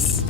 this?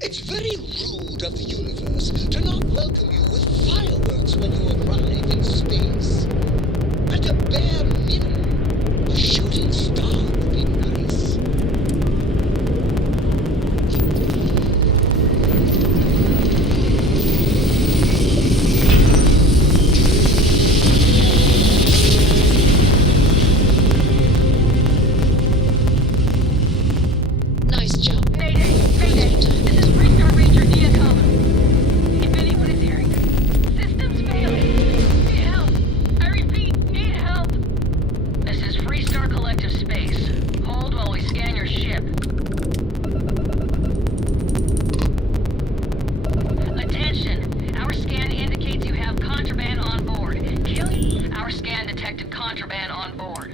It's very rude of the universe to not welcome you with fireworks when you arrive in space. At a bare minimum, a shooting star would be nice. Nice jump. Mayday! Mayday! This is Freestar Ranger Neocom. If anyone is hearing this, systems failing. Need help. I repeat, need help. This is Freestar Collective Space. Hold while we scan your ship. Attention! Our scan indicates you have contraband on board. Kill you. Our scan detected contraband on board.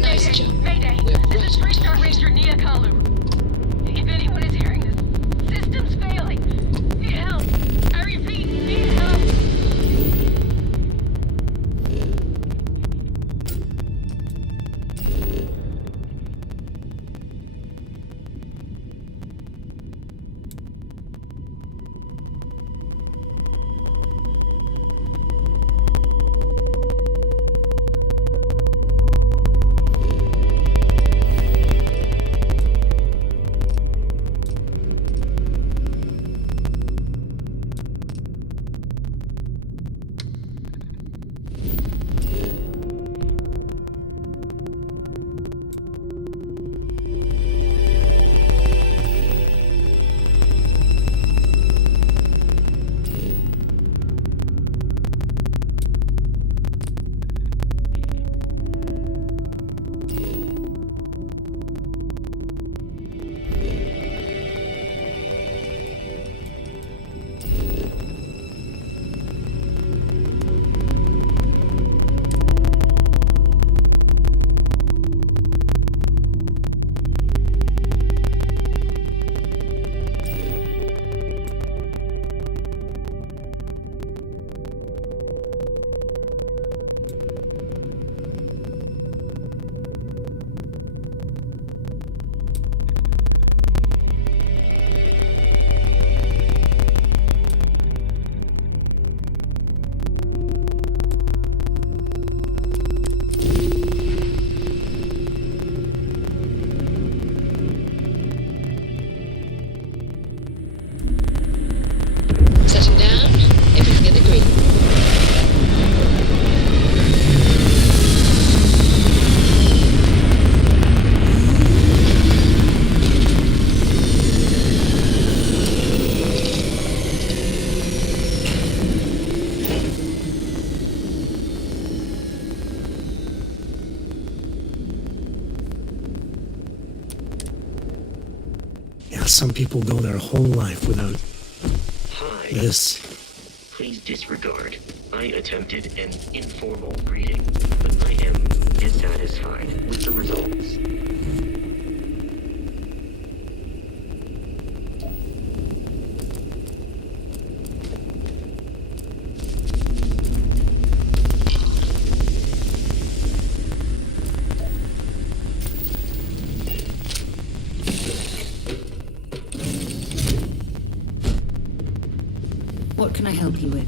Nice jump. Mayday! We're This right is on Freestar target. Ranger Neocom. If anyone is hearing this, systems failing. Need help. I repeat, need help. Setting down. Everything in the green. Yeah, some people go their whole life without Hi. this. Please disregard. I attempted an informal greeting, but I am dissatisfied with the results. What can I help you with?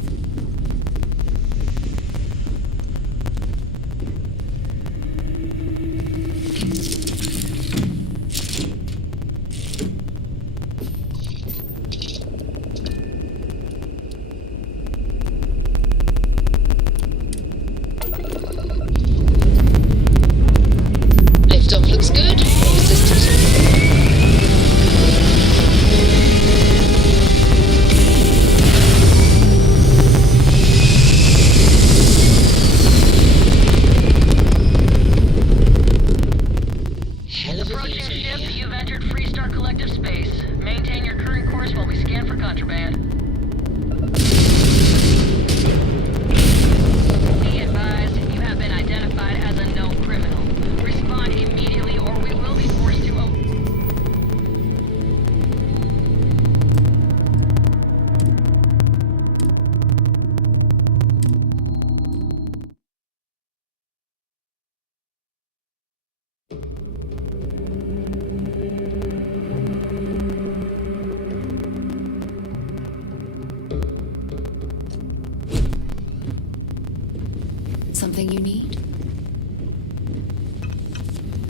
Something you need?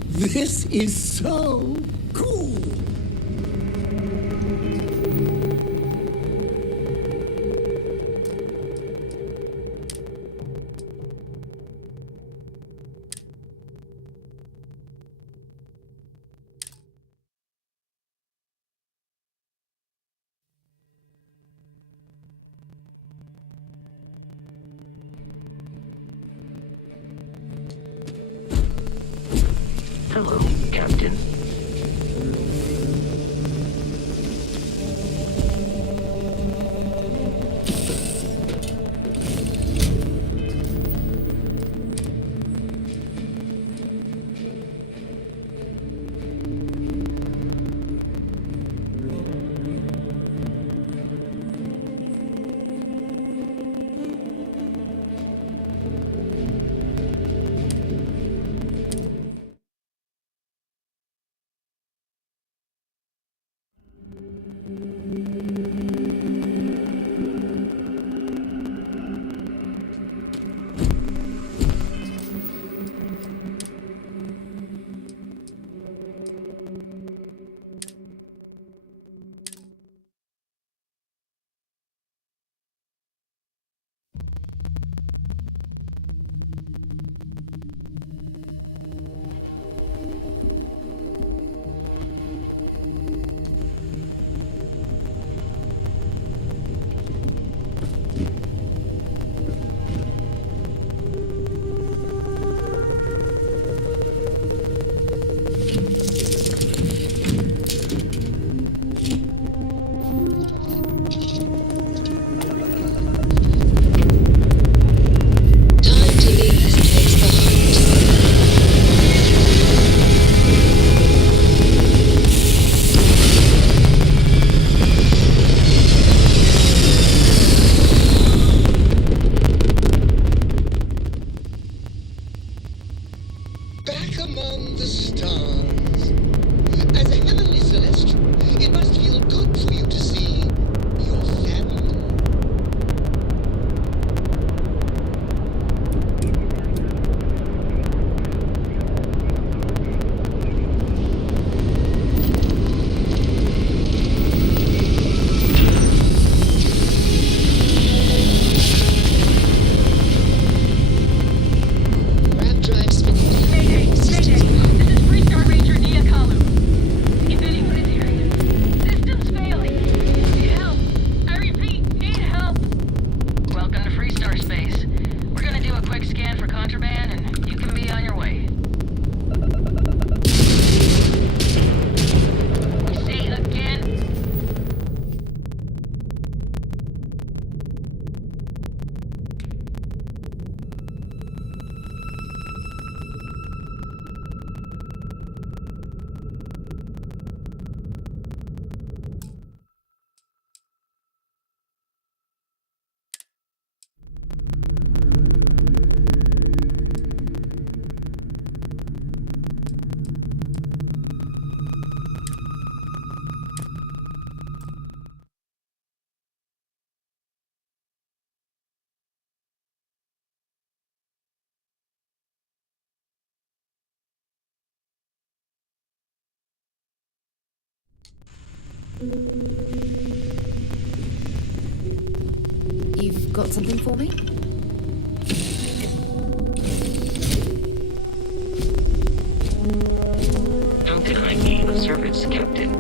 This is so cool. Hello, Captain. Time to leave this place behind. Back among the stars. As a heavenly celestial, it must feel good for you to see your family. Ramp drive spinning down. Mayday! Mayday! Systems This is Freestar Ranger Nia Kalu. If anyone is hearing, systems failing. Need help. I repeat, need help. Welcome to Freestar Space. We're gonna do a quick scan for contraband, and you can be on your way. Say again. You've got something for me? How can I be of service, Captain?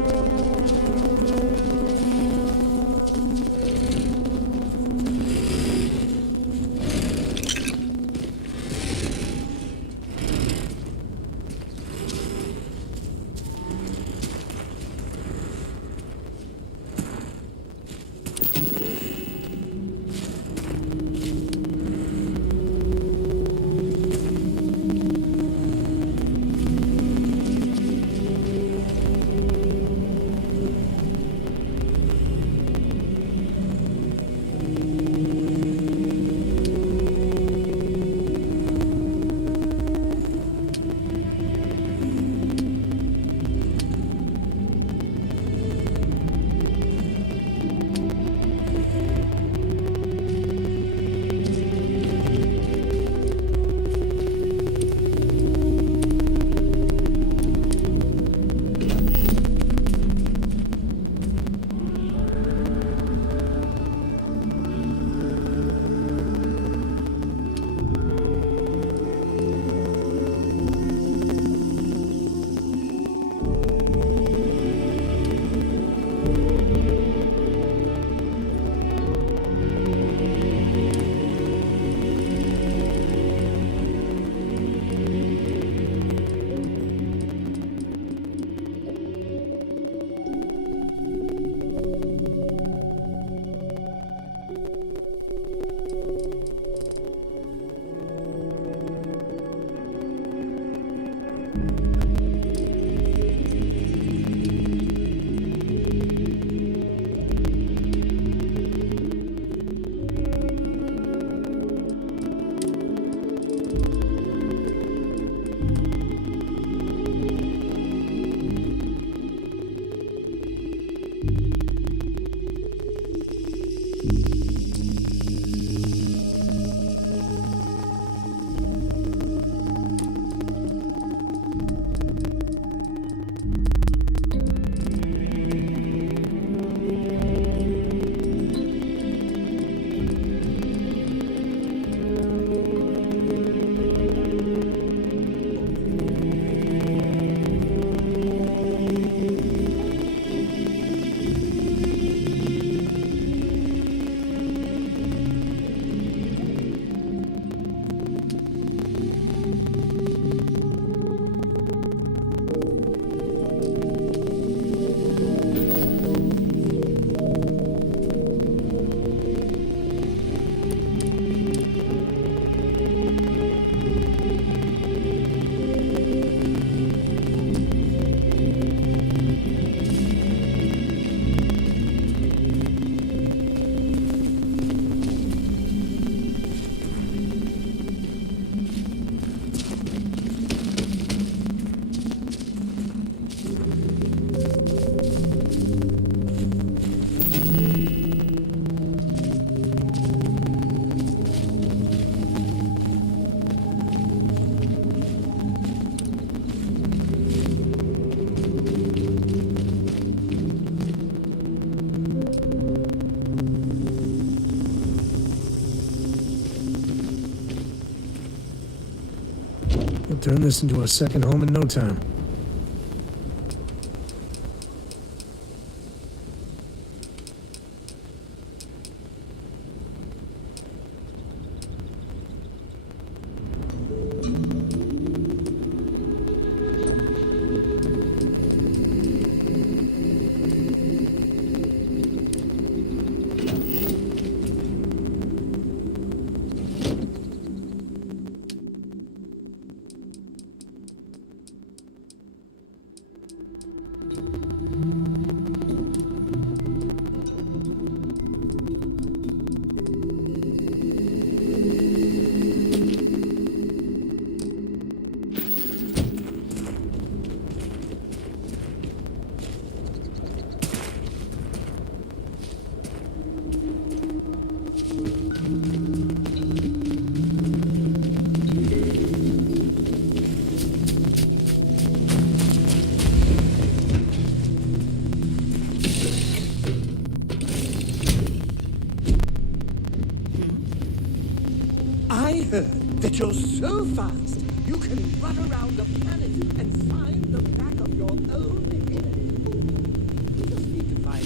turn this into a second home in no time. I heard that you're so fast, you can run around the planet and find the back of your own head. You just need to find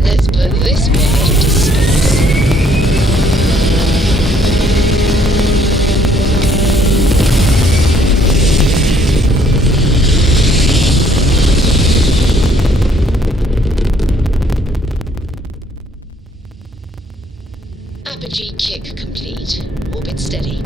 Let's put this one into space. Apogee kick complete. Orbit steady.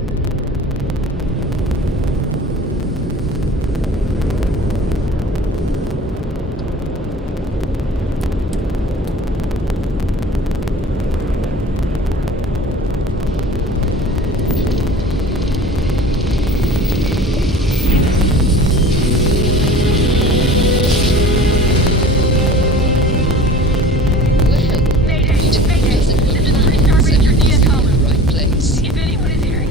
Mayday! Mayday! This is 3-star Ranger Dia Common. Right place. If anyone is hearing,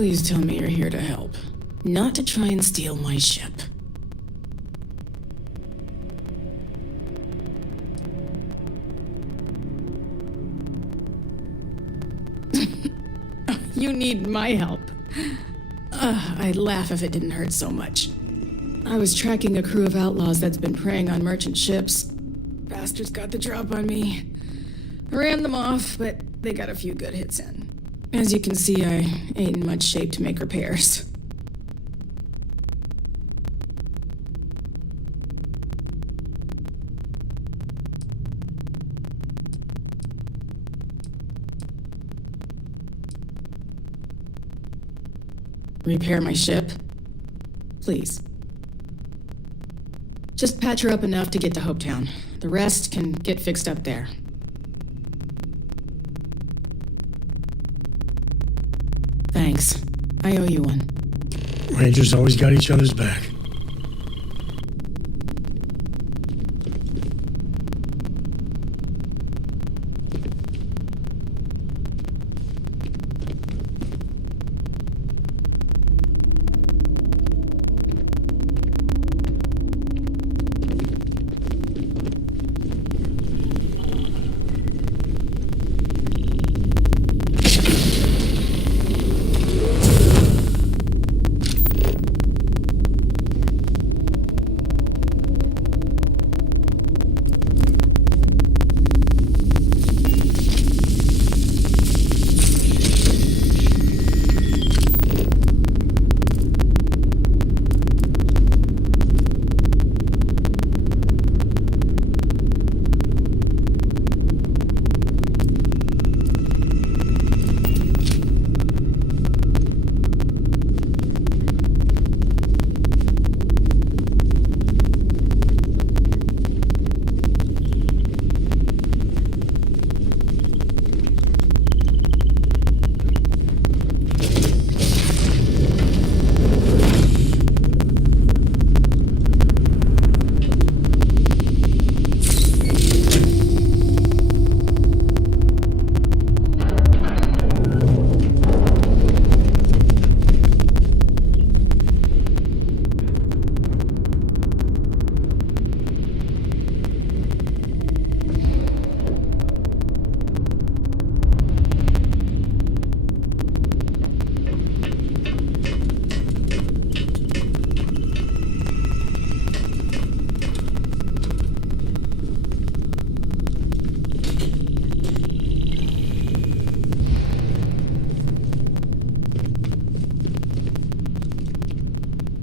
Please tell me you're here to help, not to try and steal my ship. You need my help. I'd laugh if it didn't hurt so much. I was tracking a crew of outlaws that's been preying on merchant ships. Bastards got the drop on me. I ran them off, but they got a few good hits in. As you can see, I ain't in much shape to make repairs. Repair my ship? Please. Just patch her up enough to get to Hopetown. The rest can get fixed up there. Thanks. I owe you one. Rangers always got each other's back.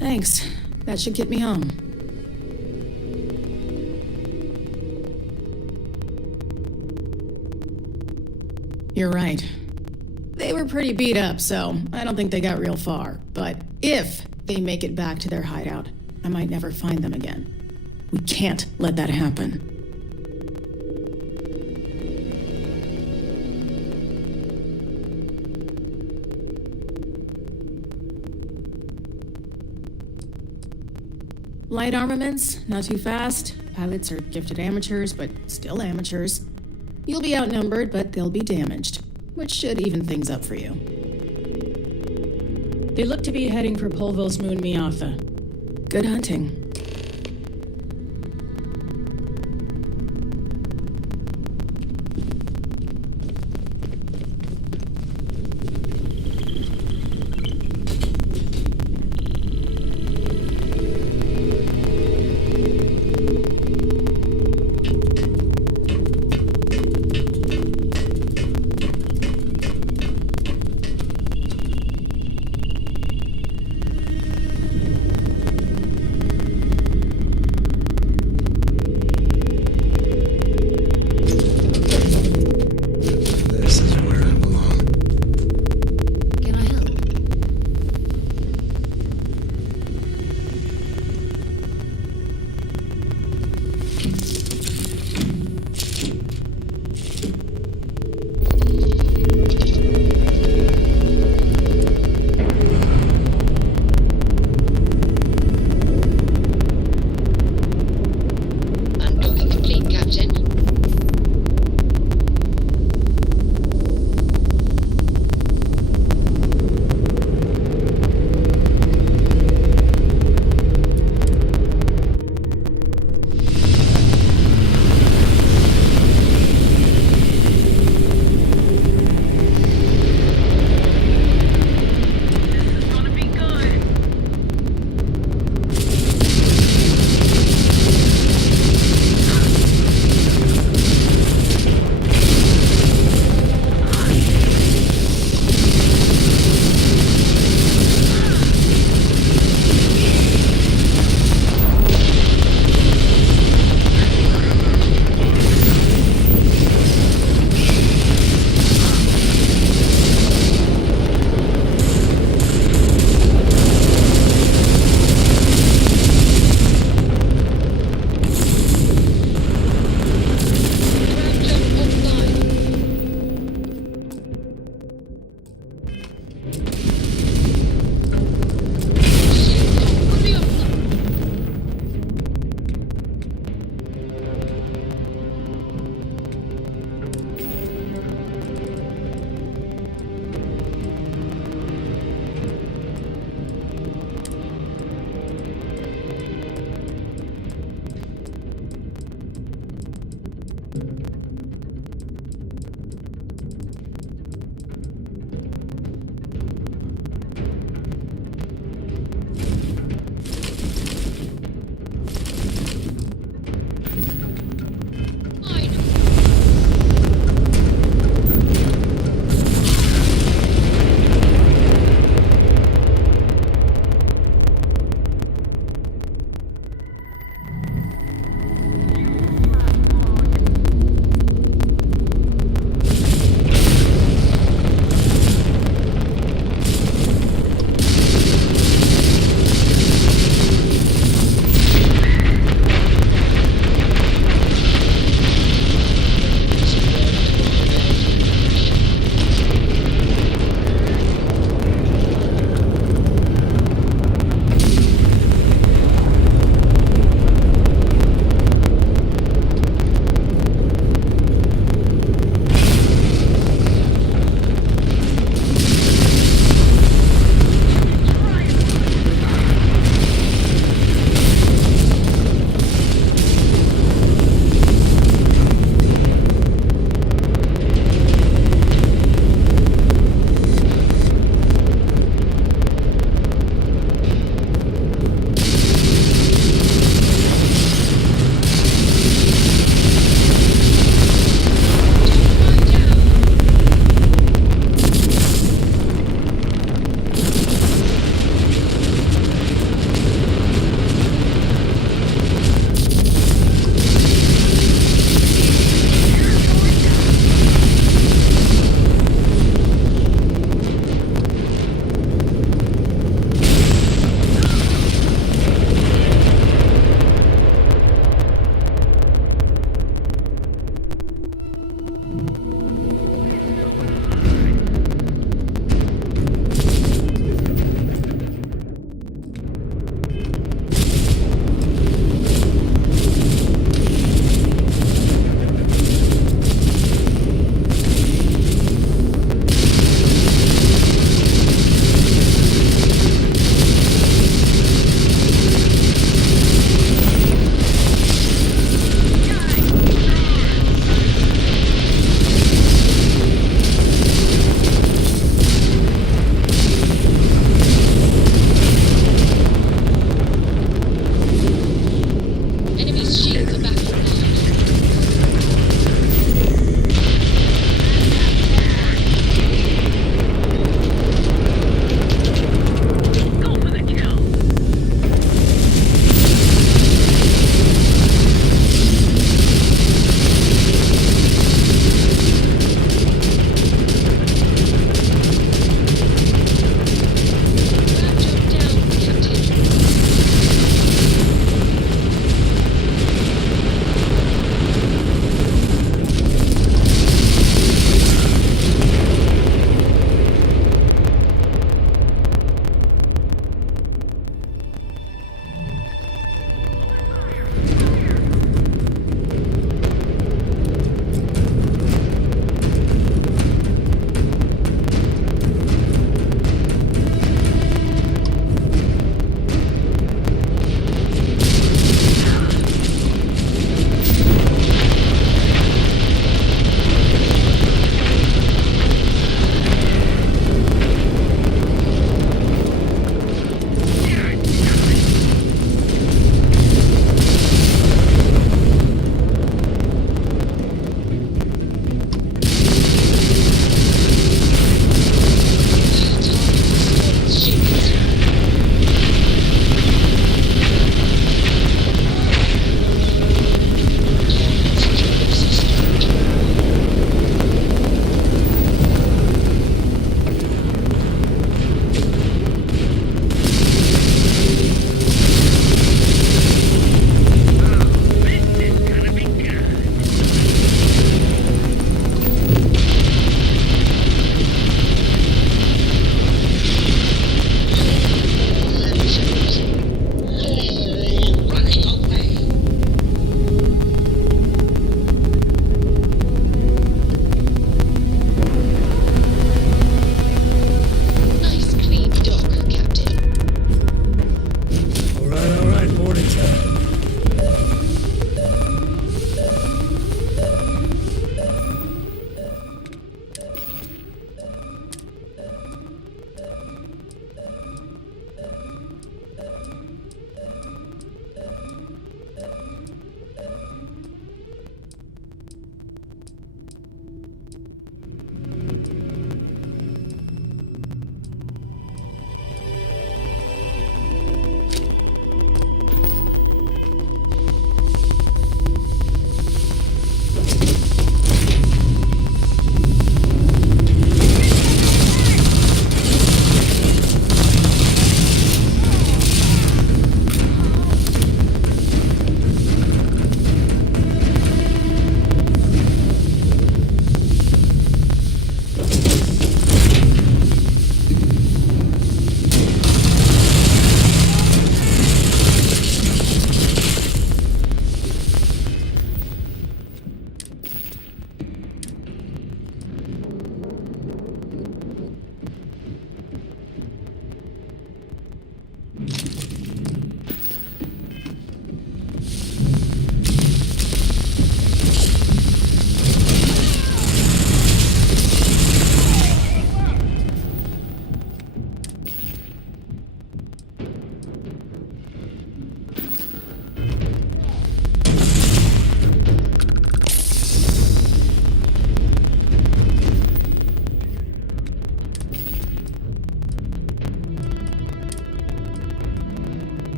Thanks. That should get me home. You're right. They were pretty beat up, so I don't think they got real far. But if they make it back to their hideout, I might never find them again. We can't let that happen. Light armaments, not too fast. Pilots are gifted amateurs, but still amateurs. You'll be outnumbered, but they'll be damaged, which should even things up for you. They look to be heading for Polville's moon Miatha. Good hunting.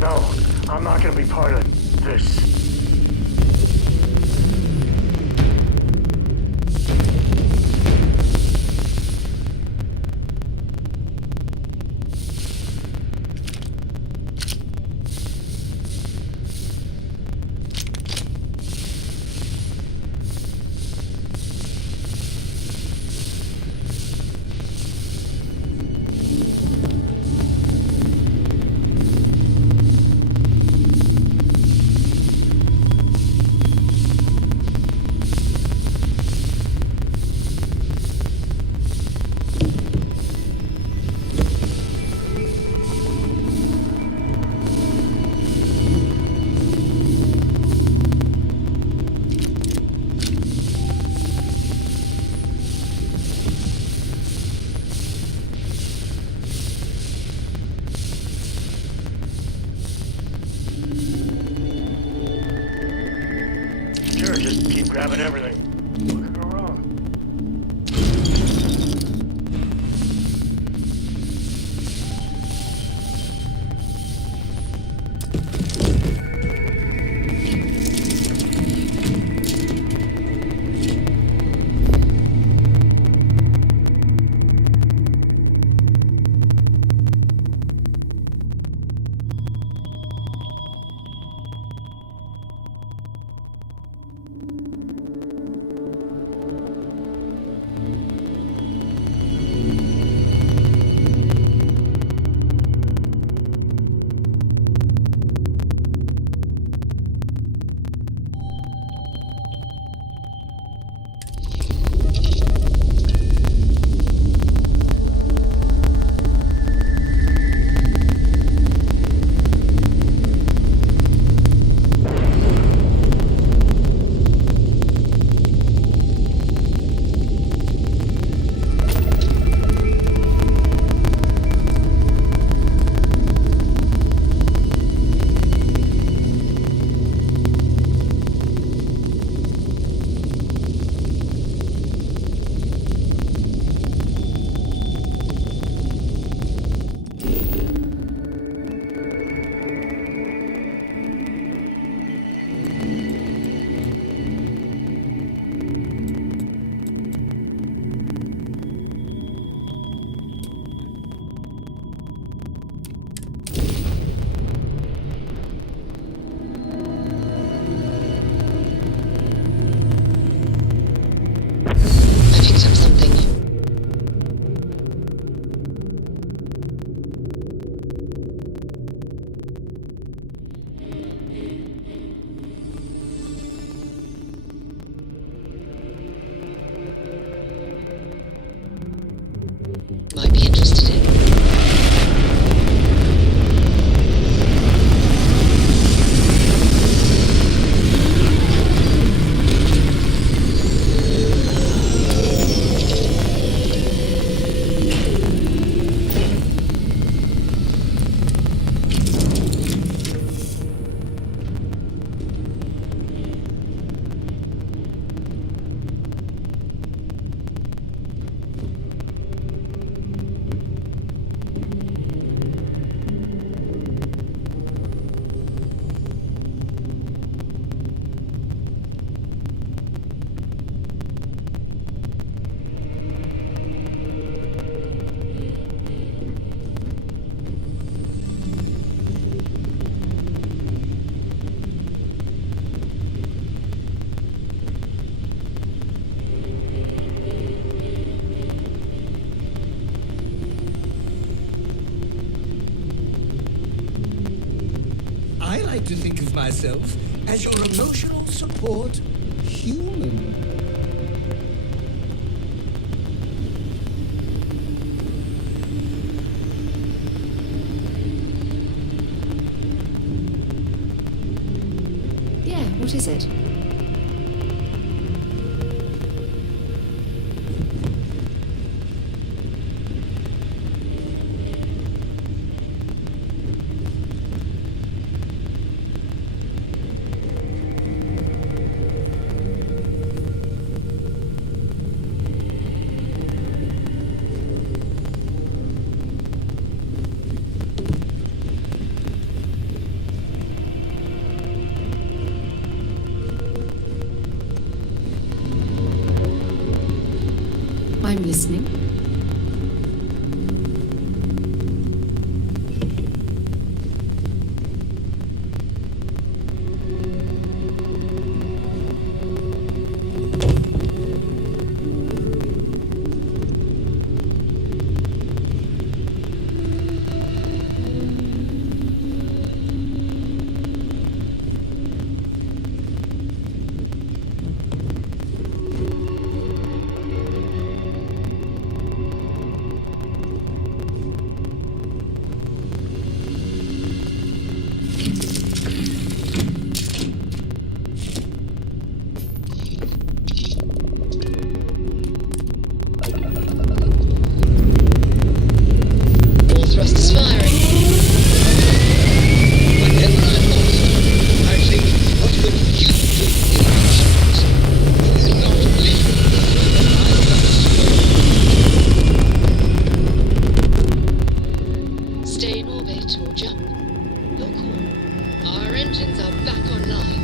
No, I'm not gonna be part of this. Sure, just keep grabbing everything. What could go wrong? to think of myself as your emotional support human. Yeah, what is it? I'm listening. All thrusters firing. Whenever I'm lost, I think, what would you do in actions? Not literally, but Stay in orbit or jump. Your call. Our engines are back online.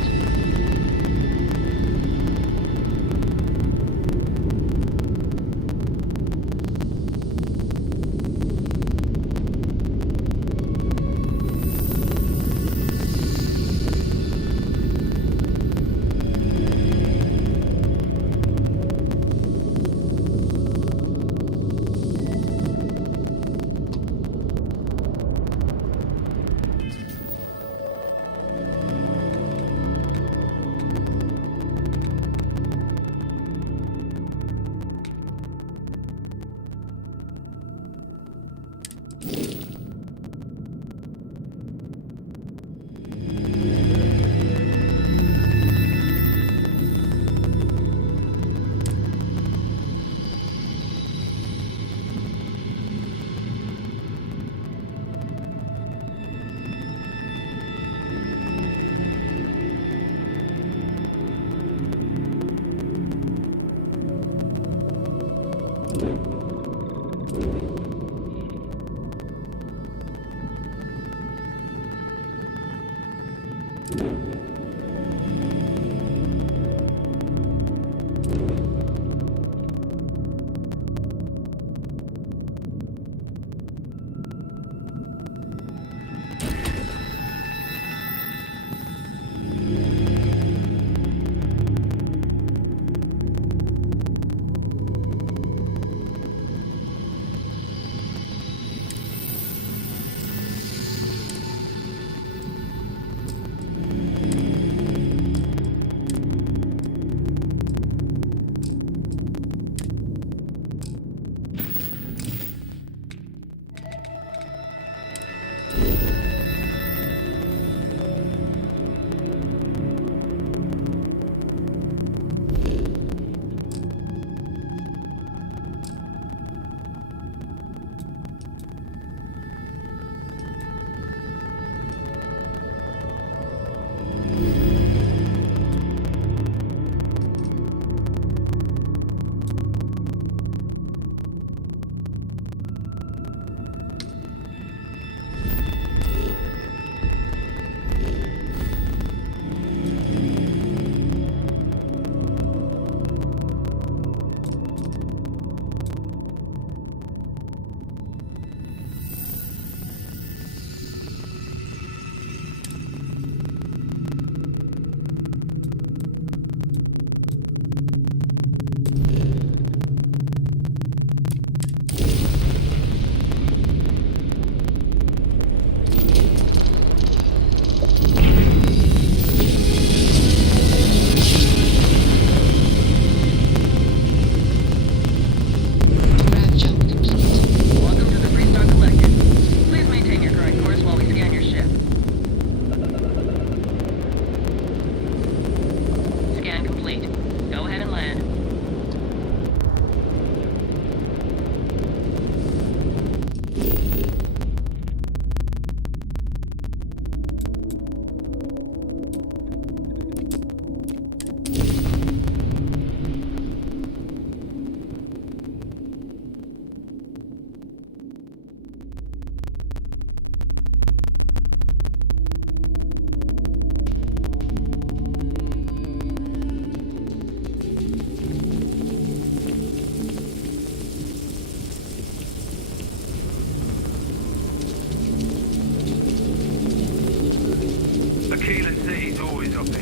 The city's always up there.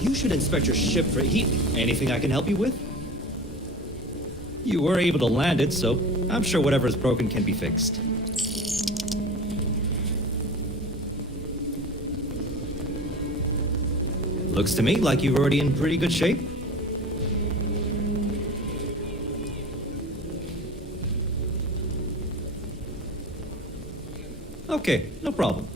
You should inspect your ship for heat. Anything I can help you with? You were able to land it, so I'm sure whatever is broken can be fixed. Looks to me like you're already in pretty good shape. Okay, no problem.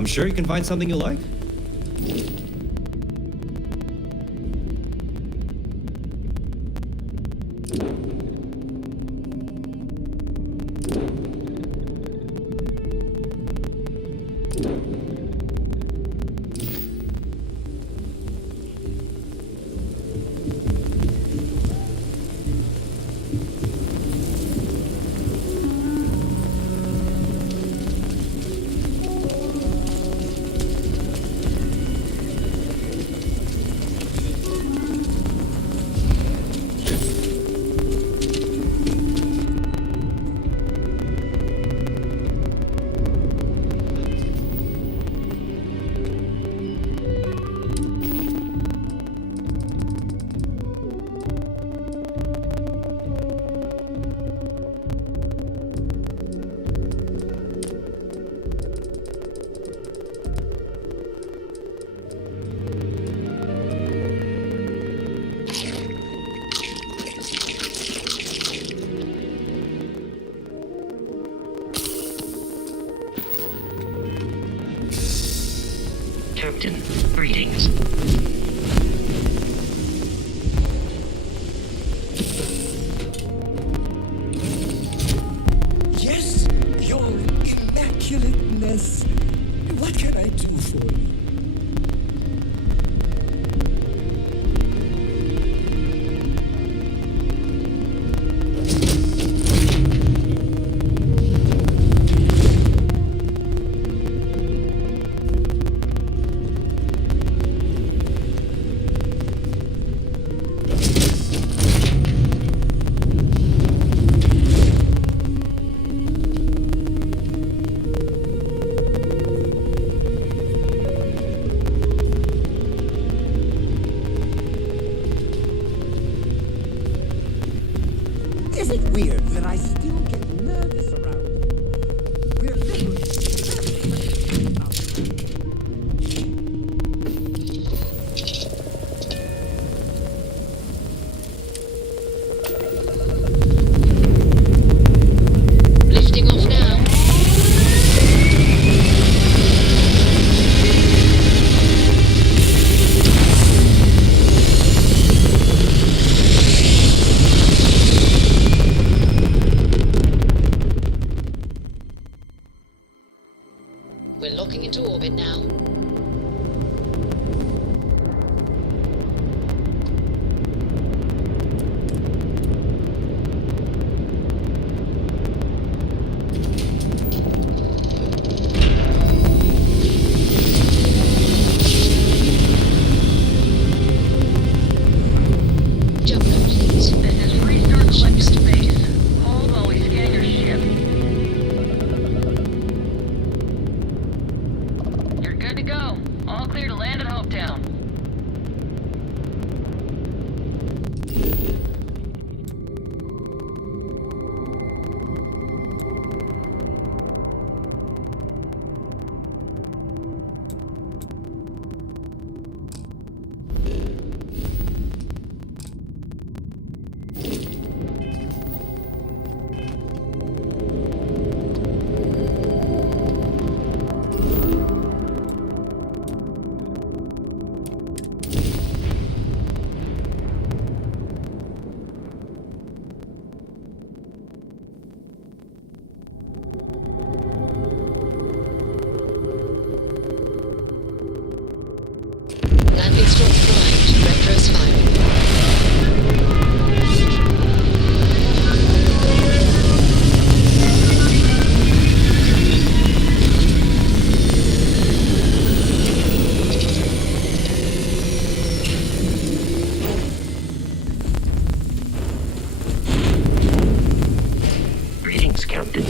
I'm sure you can find something you like. Captain, greetings. Yes, your immaculateness. What can I do for you? Is it weird that I still get nervous around you? We're literally Lifting off now. We're locking into orbit now. Jump complete. This is Restart Collective Space. Hold while we scan your ship. You're good to go. All clear to land at Hopetown. Landing strong primed. Retros firing. Greetings, Captain.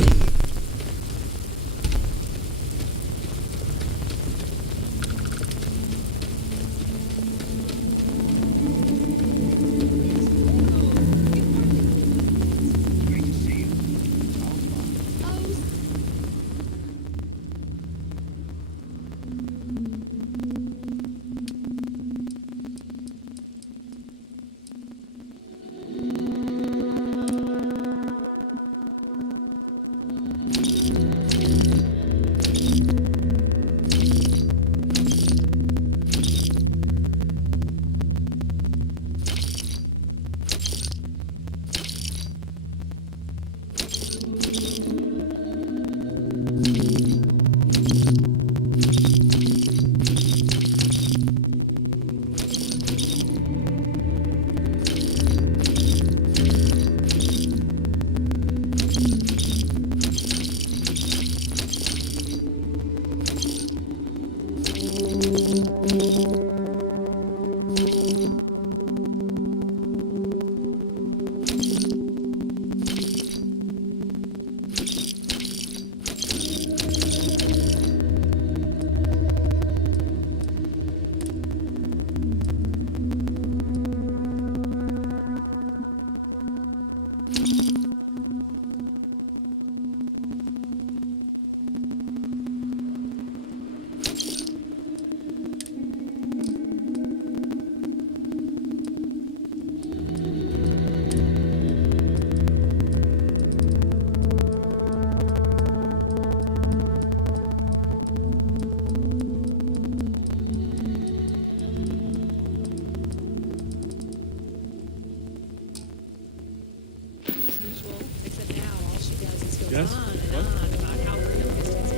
Yes? on and What? on about how real this is.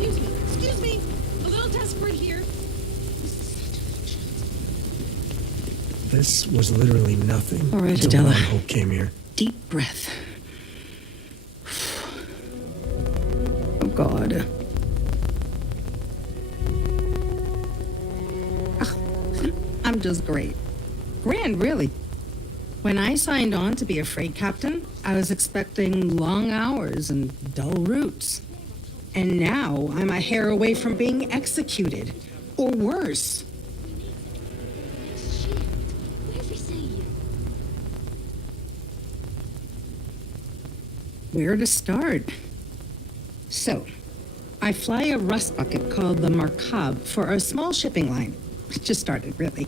Excuse me, a little desperate here. This was literally nothing. All right, until Adela. Ron Hope came here. Deep breath. Oh, God. I'm just great. Grand, really. When I signed on to be a freight captain, I was expecting long hours and dull routes. And now I'm a hair away from being executed. Or worse. Where to start? So, I fly a rust bucket called the Markab for a small shipping line. It just started, really.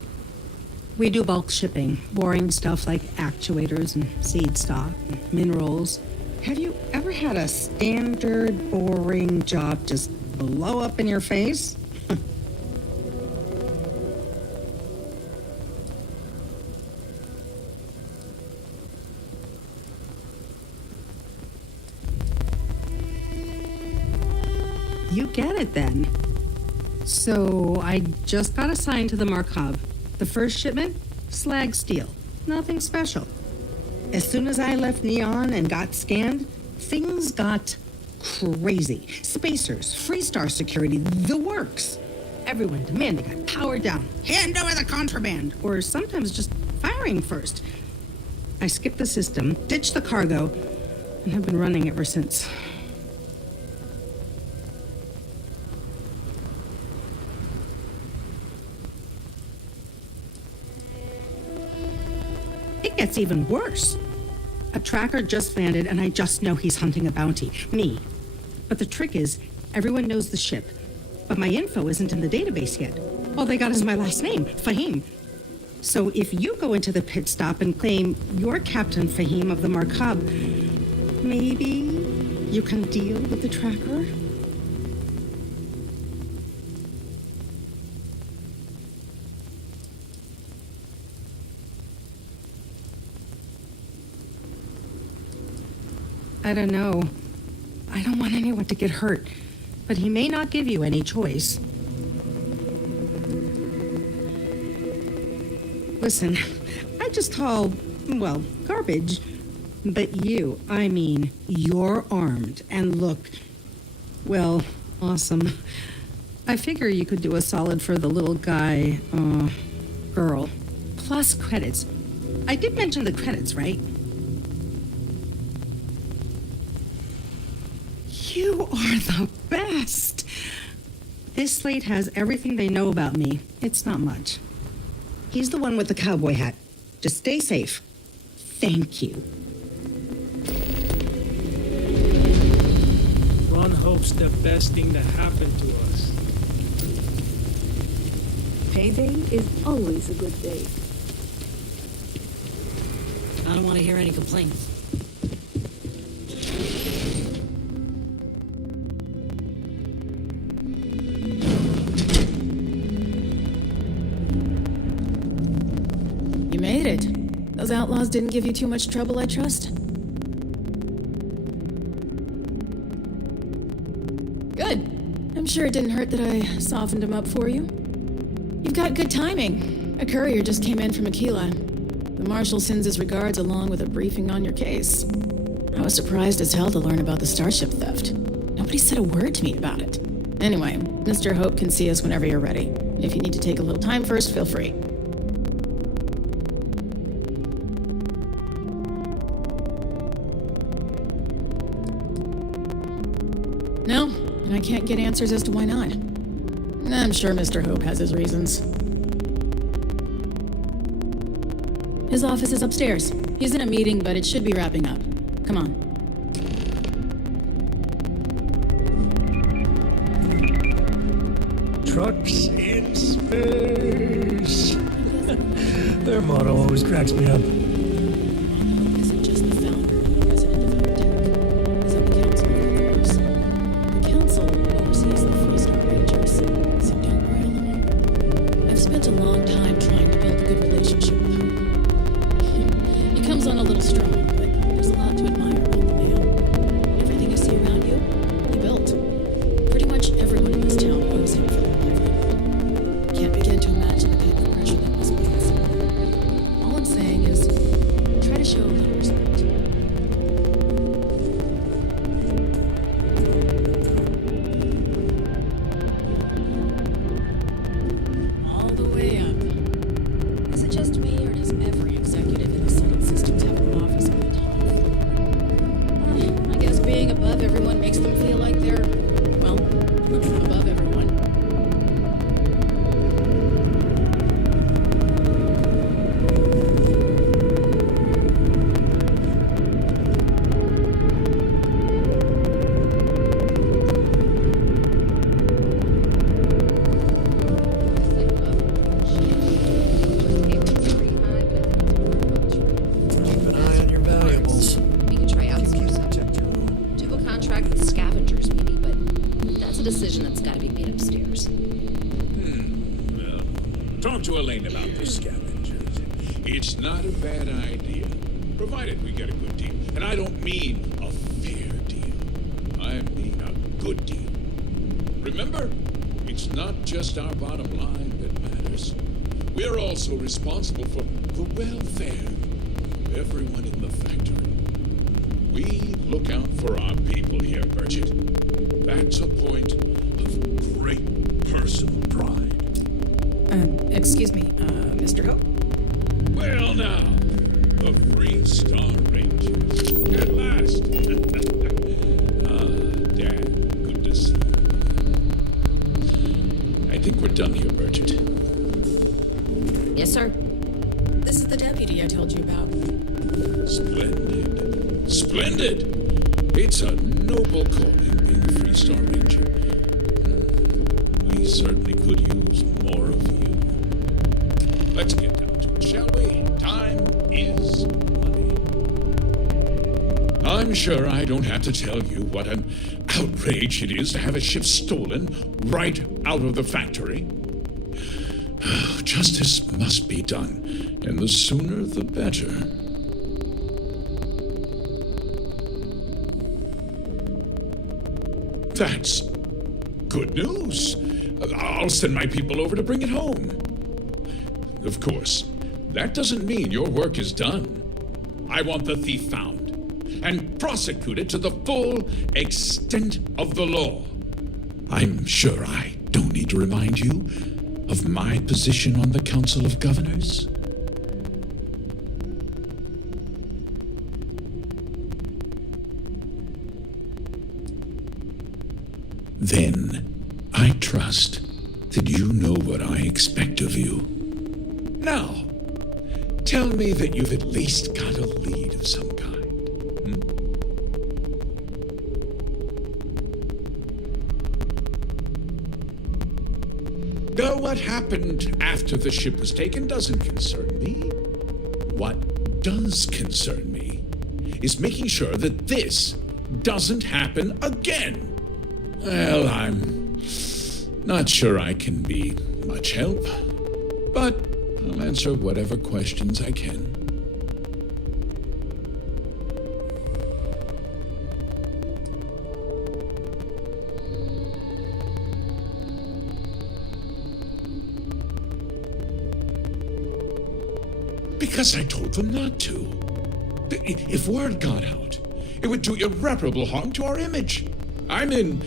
We do bulk shipping, boring stuff like actuators and seed stock and minerals. Have you ever had a standard boring job just blow up in your face? You get it then. So I just got assigned to the Markab. The first shipment, slag steel. Nothing special. As soon as I left Neon and got scanned, things got crazy. Spacers, Freestar security, the works. Everyone demanding I power down, hand over the contraband, or sometimes just firing first. I skipped the system, ditched the cargo, and have been running ever since. It gets even worse. A tracker just landed, and I just know he's hunting a bounty. Me. But the trick is, everyone knows the ship. But my info isn't in the database yet. All they got is my last name, Fahim. So if you go into the pit stop and claim you're Captain Fahim of the Markab, maybe you can deal with the tracker? I don't know. I don't want anyone to get hurt, but he may not give you any choice. Listen, I just haul, well, garbage. But you, I mean, you're armed and look, well, awesome. I figure you could do a solid for the little guy, girl. Plus credits. I did mention the credits, right? You are the best. This slate has everything they know about me. It's not much. He's the one with the cowboy hat. Just stay safe. Thank you. Ron hopes the best thing that happened to us. Payday is always a good day. I don't want to hear any complaints. You made it. Those outlaws didn't give you too much trouble, I trust? Good. I'm sure it didn't hurt that I softened him up for you. You've got good timing. A courier just came in from Aquila. The Marshal sends his regards along with a briefing on your case. I was surprised as hell to learn about the starship theft. Nobody said a word to me about it. Anyway, Mr. Hope can see us whenever you're ready. If you need to take a little time first, feel free. No, and I can't get answers as to why not. I'm sure Mr. Hope has his reasons. His office is upstairs. He's in a meeting, but it should be wrapping up. Come on. Trucks in space. Their motto always cracks me up. Isn't just the founder and the president of our tech. He's on the council of governors. The council oversees the Freestar Rangers, so don't worry alone. I've spent a long time trying to build a good relationship with Hope. He comes on a little strong, but there's a lot to admire about the man. Everything you see around you, he built. Pretty much everyone in this town owes him for their livelihood. Can't begin to imagine the type of pressure that must place. All I'm saying is, Talk to Elaine about the scavengers. It's not a bad idea, provided we get a good deal. And I don't mean a fair deal. I mean a good deal. Remember, it's not just our bottom line that matters. We're also responsible for the welfare of everyone in the factory. We look out for our people here, Bridget. That's a point of great personal pride. Excuse me, Mr. Hope? Well now, the Free Star Rangers. At last. Dad, good to see you. I think we're done here, Bridget. Yes, sir. This is the deputy I told you about. Splendid. Splendid! It's a noble calling being a Free Star Ranger. We certainly could use more of you. Let's get down to it, shall we? Time is money. I'm sure I don't have to tell you what an outrage it is to have a ship stolen right out of the factory. Justice must be done, and the sooner the better. That's good news. I'll send my people over to bring it home. Of course, that doesn't mean your work is done. I want the thief found and prosecuted to the full extent of the law. I'm sure I don't need to remind you of my position on the Council of Governors. Then I trust that you know what I expect of you. Now, tell me that you've at least got a lead of some kind. Though what happened after the ship was taken doesn't concern me. What does concern me is making sure that this doesn't happen again. Well, I'm not sure I can be much help, but I'll answer whatever questions I can. Because I told them not to. If word got out, it would do irreparable harm to our image. I'm in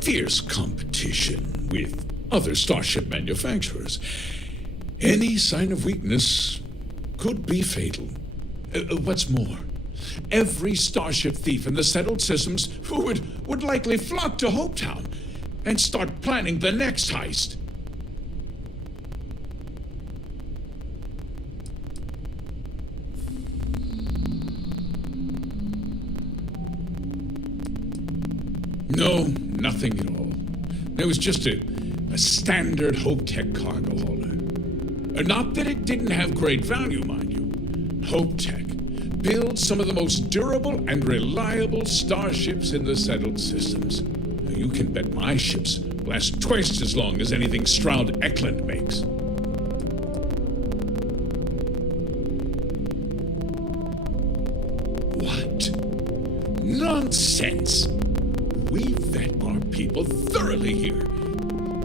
fierce competition with other starship manufacturers. Any sign of weakness could be fatal. What's more, every starship thief in the settled systems would likely flock to Hopetown and start planning the next heist. No, nothing at all. It was just a standard HopeTech cargo hauler. Not that it didn't have great value, mind you. HopeTech builds some of the most durable and reliable starships in the settled systems. Now, you can bet my ships last twice as long as anything Stroud Eklund makes. What? Nonsense! We vet our people thoroughly here.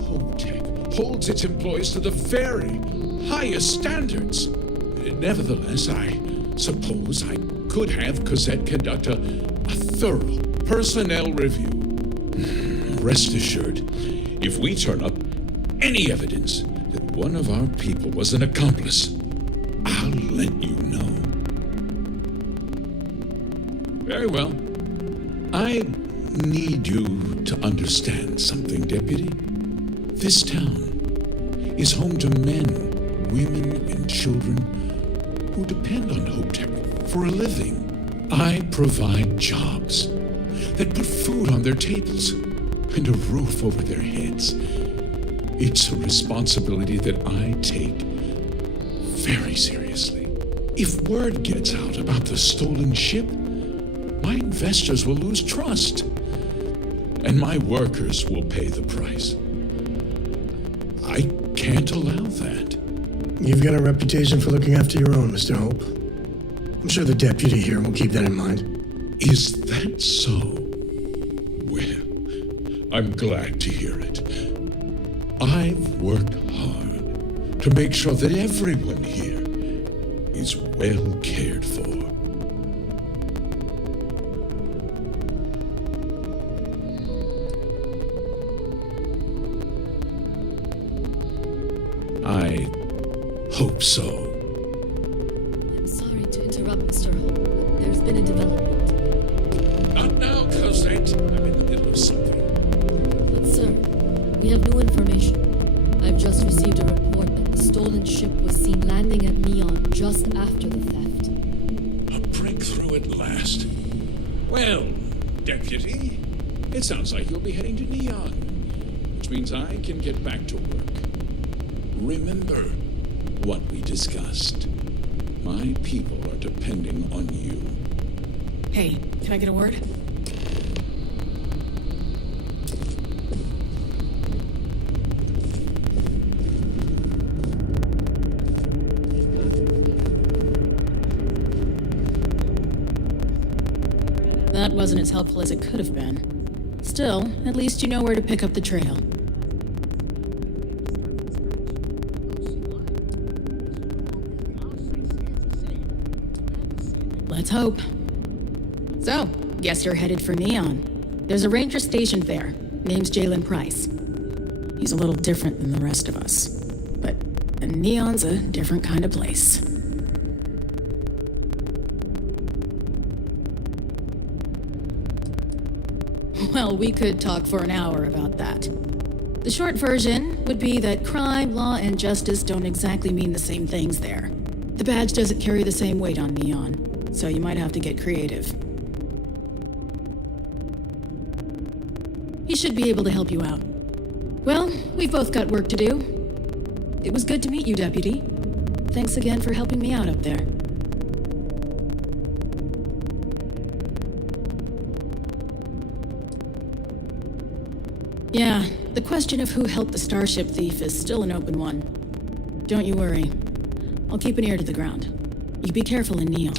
HopeTech holds its employees to the very highest standards. Nevertheless, I suppose I could have Cosette conduct a thorough personnel review. Rest assured, if we turn up any evidence that one of our people was an accomplice, I'll let you know. Very well. I need you to understand something, Deputy. This town is home to men, women, and children who depend on HopeTech for a living. I provide jobs that put food on their tables and a roof over their heads. It's a responsibility that I take very seriously. If word gets out about the stolen ship, my investors will lose trust, and my workers will pay the price. I can't allow that. You've got a reputation for looking after your own, Mr. Hope. I'm sure the deputy here will keep that in mind. Is that so? Well, I'm glad to hear it. I've worked hard to make sure that everyone here is well cared for. I hope so. I'm sorry to interrupt, Mr. Hope, but there's been a development. Not now, Cosette. I'm in the middle of something. But, sir, we have new information. I've just received a report that the stolen ship was seen landing at Neon just after the theft. A breakthrough at last. Well, Deputy, it sounds like you'll be heading to Neon, which means I can get back to work. Remember what we discussed. My people are depending on you. Hey, can I get a word? That wasn't as helpful as it could have been. Still, at least you know where to pick up the trail. Let's hope. So, guess you're headed for Neon. There's a ranger stationed there. Name's Jalen Price. He's a little different than the rest of us. But Neon's a different kind of place. Well, we could talk for an hour about that. The short version would be that crime, law, and justice don't exactly mean the same things there. The badge doesn't carry the same weight on Neon, so you might have to get creative. He should be able to help you out. Well, we've both got work to do. It was good to meet you, Deputy. Thanks again for helping me out up there. Yeah, the question of who helped the Starship thief is still an open one. Don't you worry. I'll keep an ear to the ground. You be careful in Neon.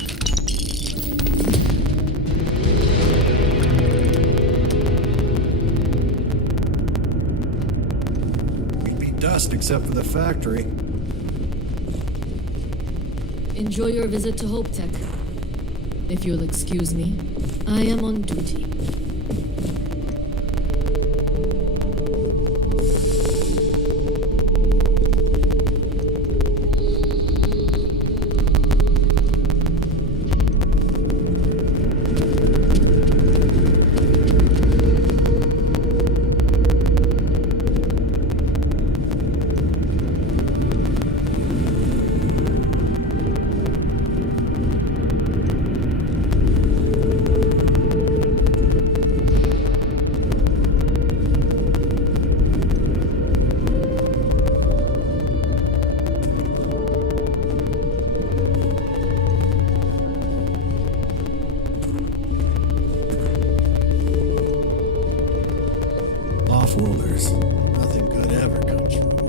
We'd be dust except for the factory. Enjoy your visit to Hope Tech. If you'll excuse me, I am on duty. Off-worlders. Nothing good ever comes from them.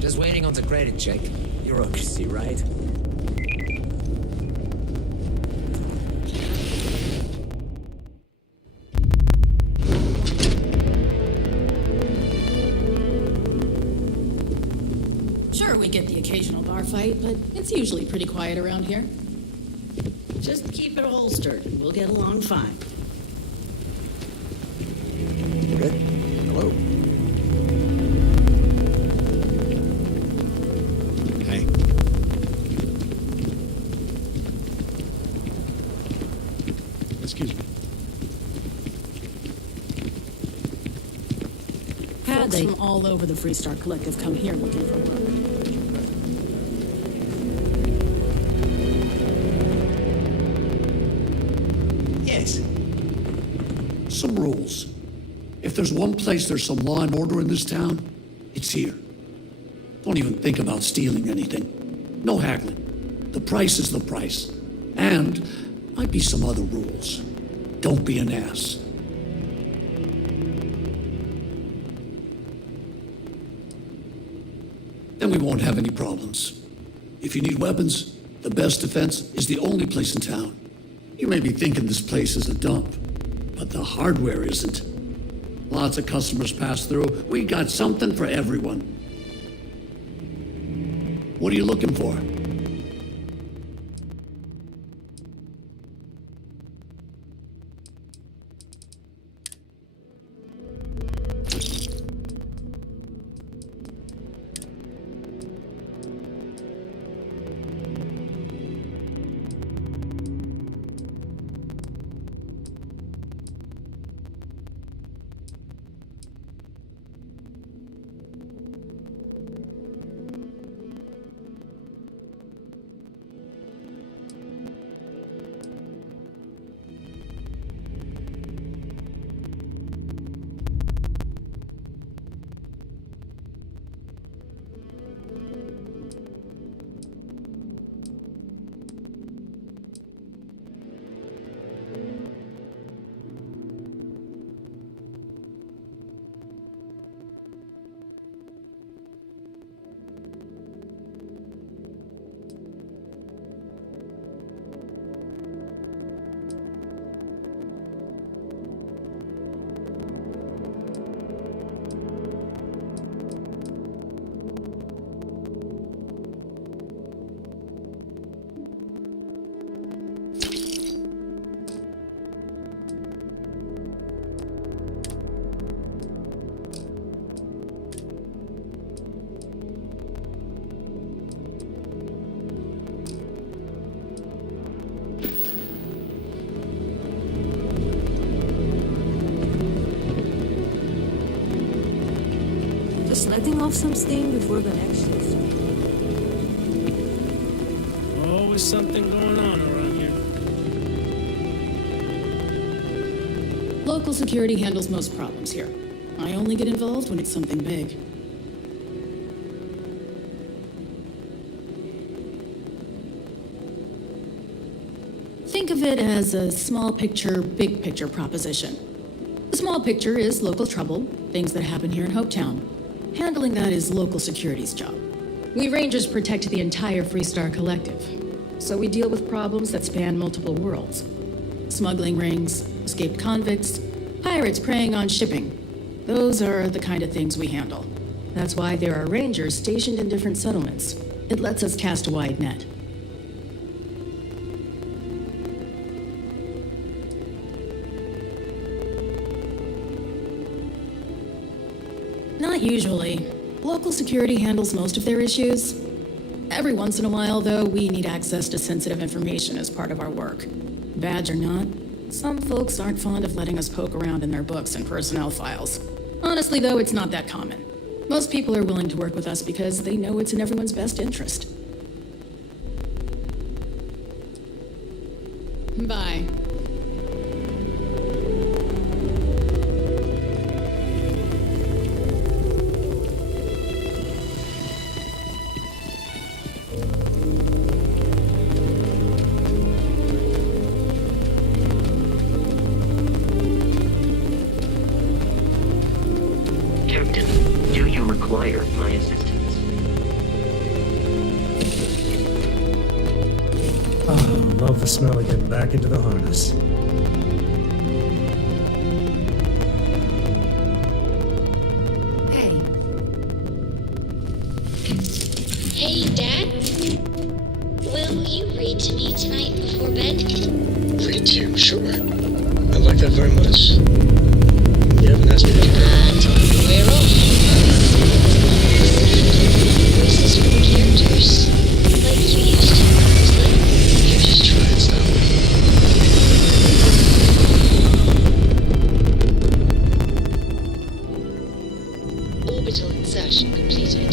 Just waiting on the credit check. Bureaucracy, right? Sure, we get the occasional bar fight, but it's usually pretty quiet around here. Just keep it holstered and we'll get along fine. Good. Hello. Hey. Excuse me. Folks from all over the Freestar Collective come here looking for work. Yes. Some rules. If there's one place there's some law and order in this town, it's here. Don't even think about stealing anything. No haggling. The price is the price. And might be some other rules. Don't be an ass. Then we won't have any problems. If you need weapons, the best defense is the only place in town. You may be thinking this place is a dump, but the hardware isn't. Lots of customers pass through. We got something for everyone. What are you looking for? Just letting off some steam before the next shift. Always something going on around here. Local security handles most problems here. I only get involved when it's something big. Think of it as a small picture, big picture proposition. The small picture is local trouble, things that happen here in Hopetown. Handling that is local security's job. We Rangers protect the entire Freestar Collective, so we deal with problems that span multiple worlds. Smuggling rings, escaped convicts, pirates preying on shipping. Those are the kind of things we handle. That's why there are Rangers stationed in different settlements. It lets us cast a wide net. Not usually. Local security handles most of their issues. Every once in a while, though, we need access to sensitive information as part of our work. Badge or not, some folks aren't fond of letting us poke around in their books and personnel files. Honestly, though, it's not that common. Most people are willing to work with us because they know it's in everyone's best interest. Bye. Require my assistance. Oh, love the smell of getting back into the harness. Hey. Hey, Dad? Will you read to me tonight before bed? Read to you? Sure. I like that very much. You haven't asked me to We're off. Voices from characters, like you used to, Leslie. You just try and stop me. Orbital insertion completed.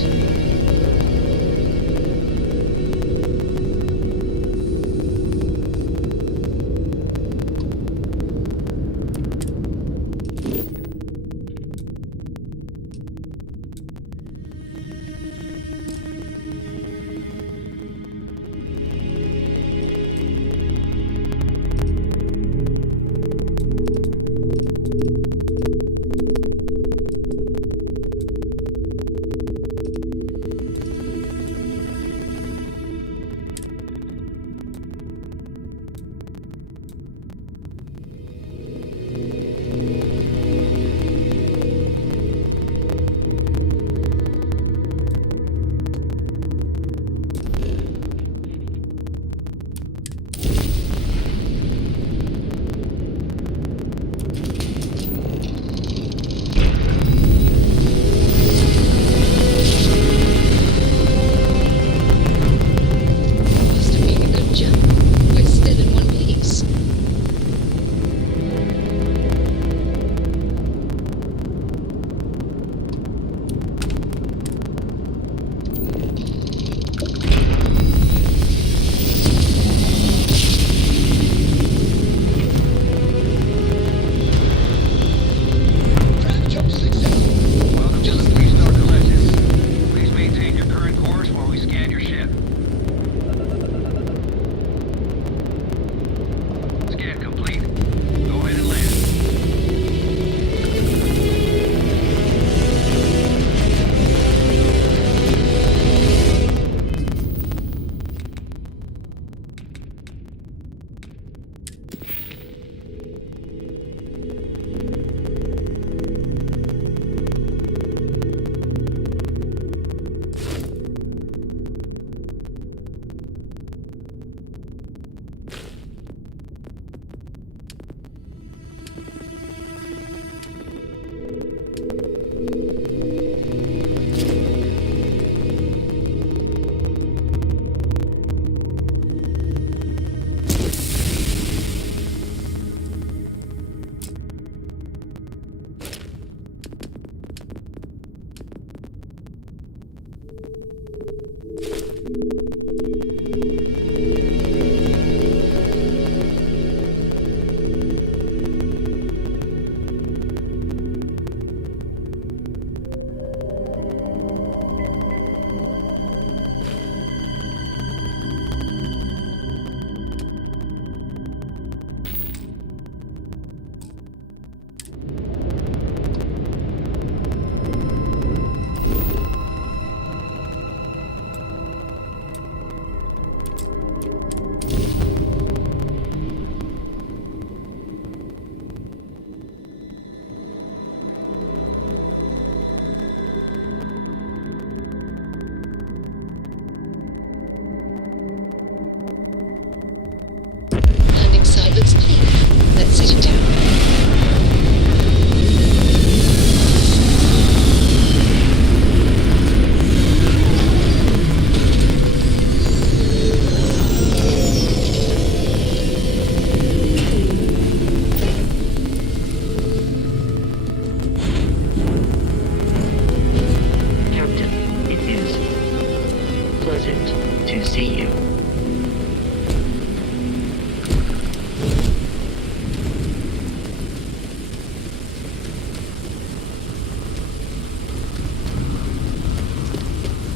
see you.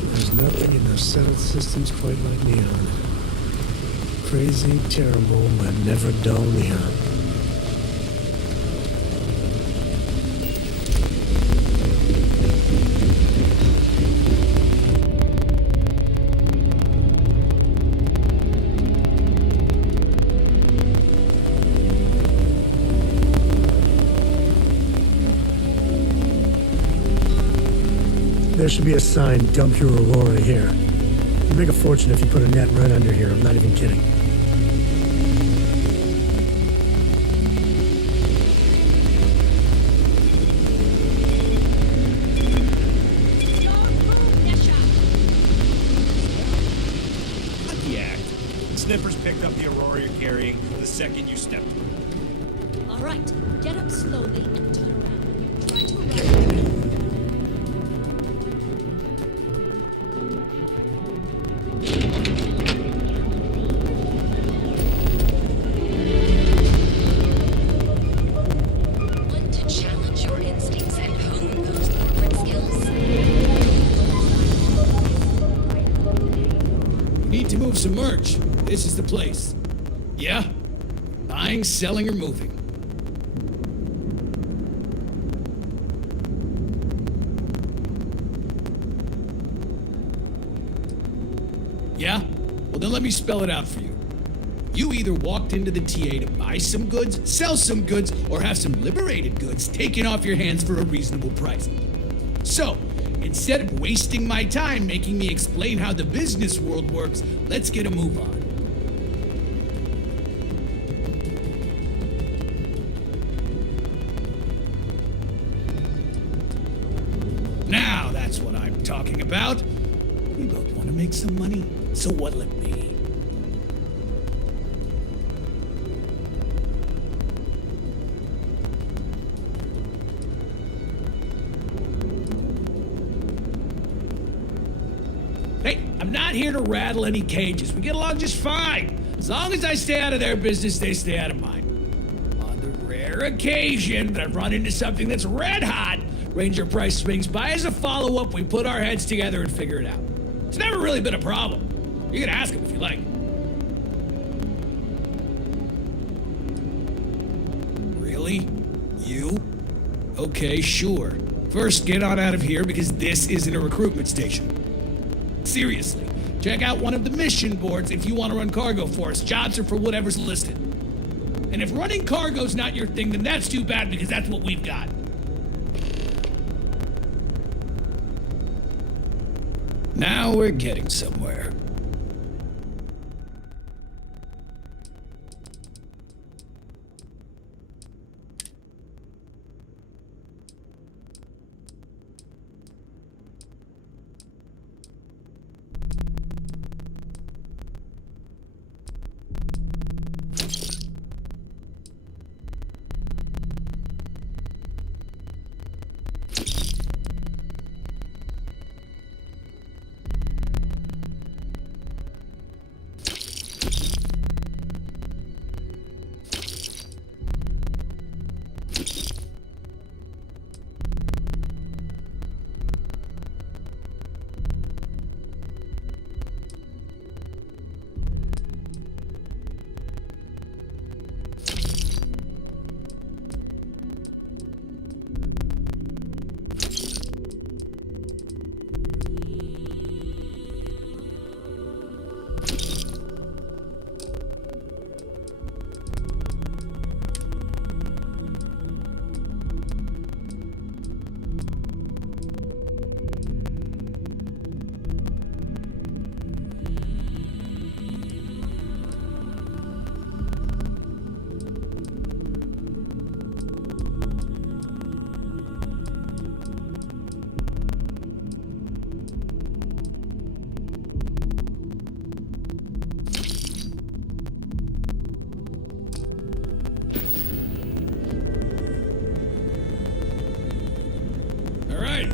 There's nothing in those settled systems quite like neon. Crazy, terrible, but never dull neon. There should be a sign, dump your Aurora here. You'd make a fortune if you put a net right under here, I'm not even kidding. The act. Snippers picked up the Aurora you're carrying the second you stepped through. All right, get up slowly and turn around. Try to arrive. Want to challenge your instincts and hone those corporate skills? Need to move some merch. This is the place. Yeah? Buying, selling, or moving. Yeah? Well, then let me spell it out for you. You either walked into the TA to buy some goods, sell some goods, or have some liberated goods taken off your hands for a reasonable price. So, instead of wasting my time making me explain how the business world works, let's get a move on. Now that's what I'm talking about. We both want to make some money, so what'll it be? Hey, I'm not here to rattle any cages. We get along just fine. As long as I stay out of their business, they stay out of mine. On the rare occasion that I run into something that's red hot, Ranger Price swings by as a follow-up, we put our heads together and figure it out. It's never really been a problem. You can ask him if you like. Really? You? Okay, sure. First, get on out of here because this isn't a recruitment station. Seriously, check out one of the mission boards if you want to run cargo for us. Jobs are for whatever's listed. And if running cargo's not your thing, then that's too bad because that's what we've got. Now we're getting somewhere.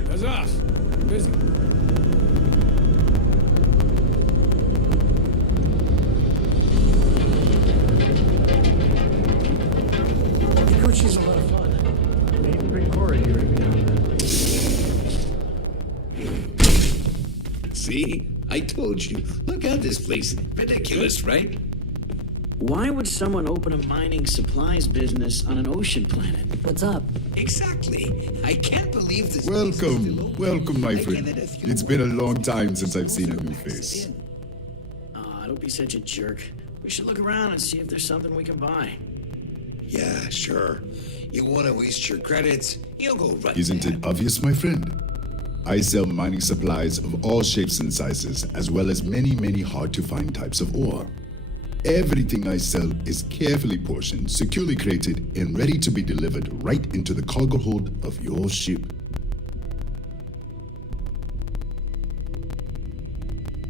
Buzz off. Busy. See? I told you. Look at this place. Ridiculous, right? Why would someone open a mining supplies business on an ocean planet? What's up? Exactly. I can't believe this. Welcome, my friend. It's been a long time since I've seen a new face. Aw, don't be such a jerk. We should look around and see if there's something we can buy. Yeah, sure. You want to waste your credits? You go right Isn't it obvious, my friend? I sell mining supplies of all shapes and sizes, as well as many, many hard-to-find types of ore. Everything I sell is carefully portioned, securely crated, and ready to be delivered right into the cargo hold of your ship.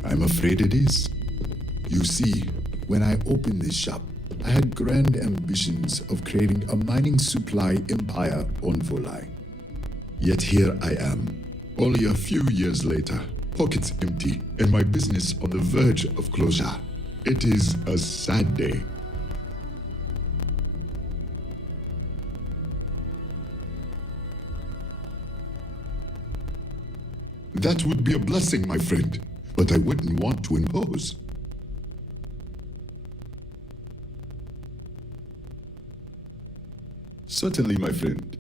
I'm afraid it is. You see, when I opened this shop, I had grand ambitions of creating a mining supply empire on Volai. Yet here I am, only a few years later, pockets empty, and my business on the verge of closure. It is a sad day. That would be a blessing, my friend, but I wouldn't want to impose. Certainly, my friend.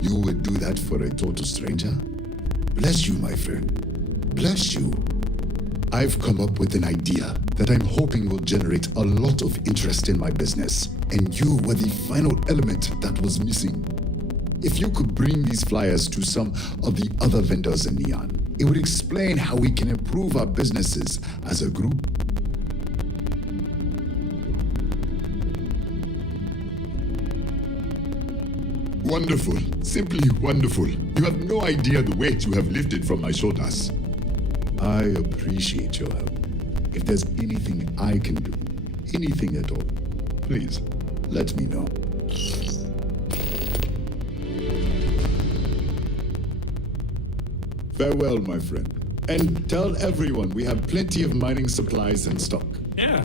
You would do that for a total stranger? Bless you, my friend. Bless you. I've come up with an idea that I'm hoping will generate a lot of interest in my business, and you were the final element that was missing. If you could bring these flyers to some of the other vendors in Neon, it would explain how we can improve our businesses as a group. Wonderful. Simply wonderful. You have no idea the weight you have lifted from my shoulders. I appreciate your help. If there's anything I can do, anything at all, please let me know. Farewell, my friend. And tell everyone we have plenty of mining supplies in stock. Yeah.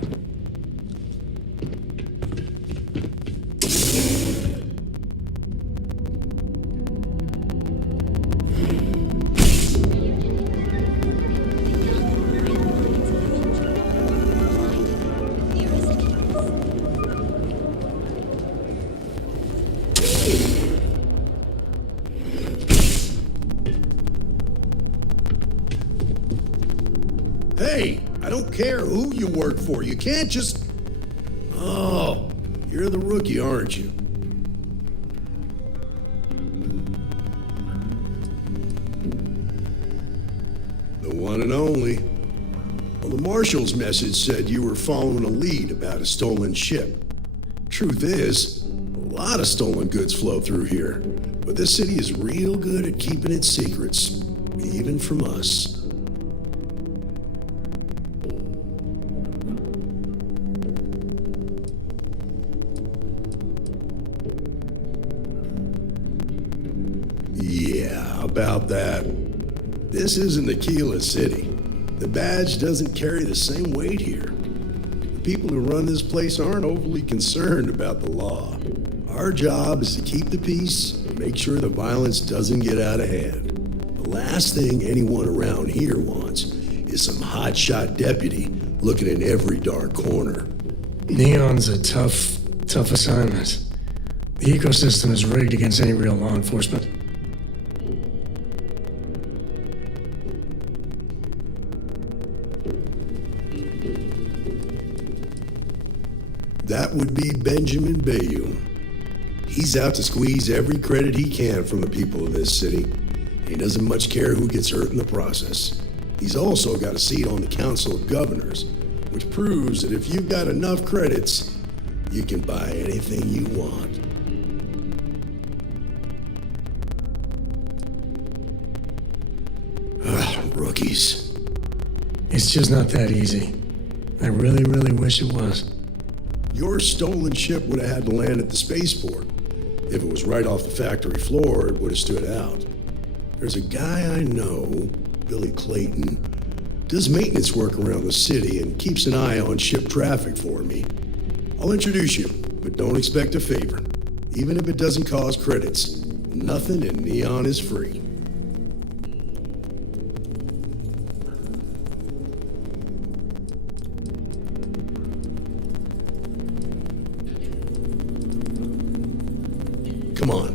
Hey, I don't care who you work for. You can't just... Oh, you're the rookie, aren't you? The one and only. Well, the marshal's message said you were following a lead about a stolen ship. Truth is, a lot of stolen goods flow through here, but this city is real good at keeping its secrets, even from us. Yeah, about that. This isn't Aquila City. The badge doesn't carry the same weight here. The people who run this place aren't overly concerned about the law. Our job is to keep the peace and make sure the violence doesn't get out of hand. The last thing anyone around here wants is some hotshot deputy looking in every dark corner. Neon's a tough assignment. The ecosystem is rigged against any real law enforcement. That would be Benjamin Bayou. He's out to squeeze every credit he can from the people of this city. He doesn't much care who gets hurt in the process. He's also got a seat on the Council of Governors, which proves that if you've got enough credits, you can buy anything you want. Rookies. It's just not that easy. I really wish it was. Your stolen ship would have had to land at the spaceport. If it was right off the factory floor, it would have stood out. There's a guy I know, Billy Clayton, does maintenance work around the city and keeps an eye on ship traffic for me. I'll introduce you, but don't expect a favor. Even if it doesn't cause credits, nothing in Neon is free. Come on.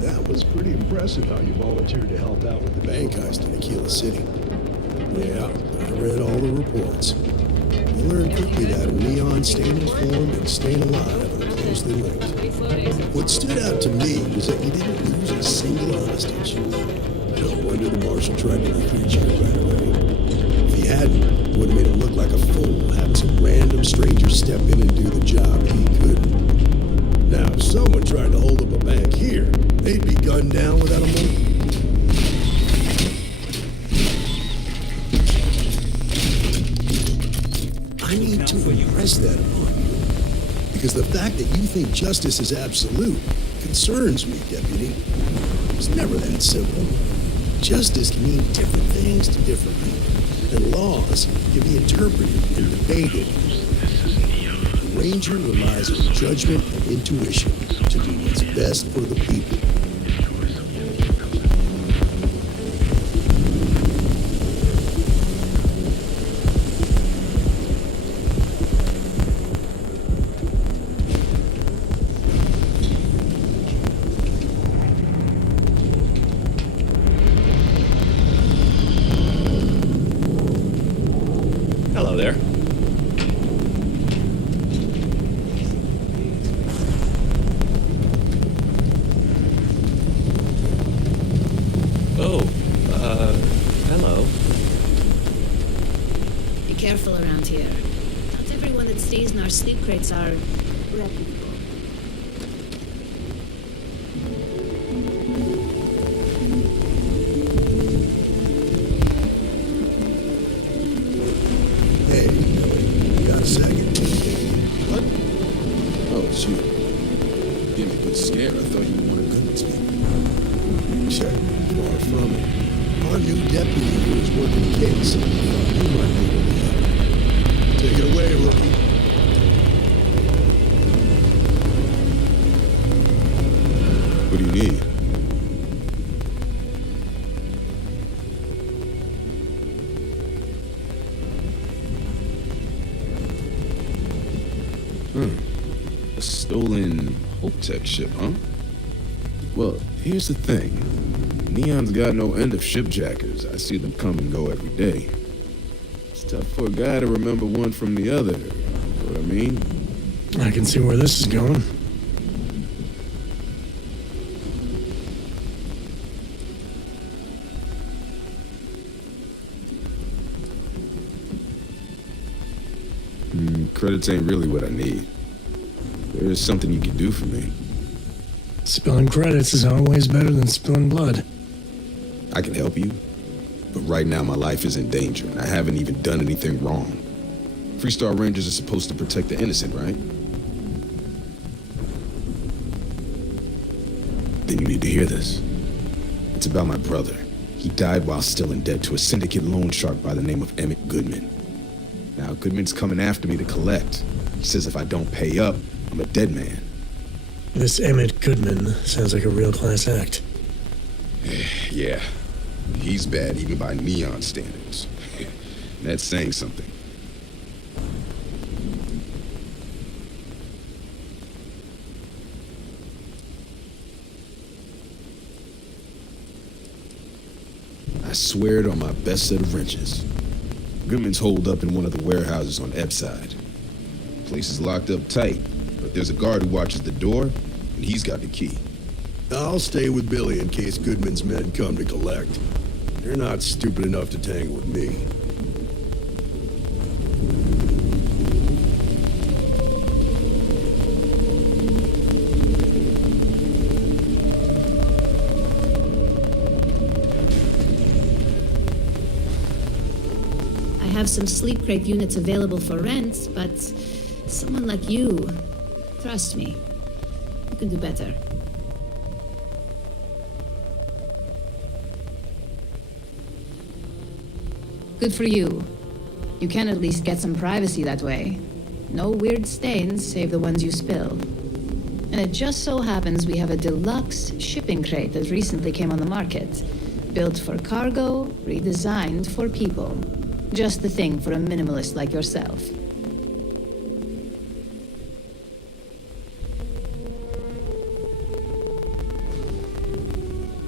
That was pretty impressive how you volunteered to help out with the bank heist in Aquila City. Yeah, I read all the reports. You learned quickly that a Neon staying informed and staying alive are closely linked. What stood out to me was that you didn't lose a single hostage. No wonder the marshal tried to recruit you right away. If he hadn't, would have made him look like a fool, having some random stranger step in and do the job he couldn't. Now, if someone tried to hold up a bank here, they'd be gunned down without a moment. I need to impress that upon you. Because the fact that you think justice is absolute concerns me, Deputy. It's never that simple. Justice can mean different things to different people, and laws can be interpreted and debated. The Ranger relies on judgment and intuition to do what's best for the people. Hello there. Oh, hello. Be careful around here. Not everyone that stays in our sleep crates are reputable. Hey, you got a second? What? Oh, shoot. Give me a good scare. I thought you wanted good to me. Check. Far from it. Our new deputy here is working the case. You might be able to help. Take it away, rookie. What do you need? A stolen Hope Tech ship, huh? Well, here's the thing. Neon's got no end of shipjackers. I see them come and go every day. It's tough for a guy to remember one from the other. You know what I mean? I can see where this is going. Credits ain't really what I need. There is something you can do for me. Spilling credits is always better than spilling blood. I can help you, but right now my life is in danger, and I haven't even done anything wrong. Freestar Rangers are supposed to protect the innocent, right? Then you need to hear this. It's about my brother. He died while still in debt to a syndicate loan shark by the name of Emmett Goodman. Now, Goodman's coming after me to collect. He says if I don't pay up, I'm a dead man. This Emmett Goodman sounds like a real class act. Yeah, he's bad even by Neon standards. That's saying something. I swear it on my best set of wrenches. Goodman's holed up in one of the warehouses on Ebside. Place is locked up tight, but there's a guard who watches the door, and he's got the key. I'll stay with Billy in case Goodman's men come to collect. They're not stupid enough to tangle with me. have some sleep crate units available for rent, but someone like you, trust me, you can do better. Good for you. You can at least get some privacy that way. No weird stains, save the ones you spill. And it just so happens we have a deluxe shipping crate that recently came on the market. Built for cargo, redesigned for people. Just the thing for a minimalist like yourself.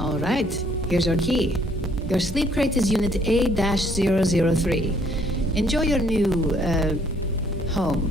All right, here's your key. Your sleep crate is Unit A-003. Enjoy your new, home.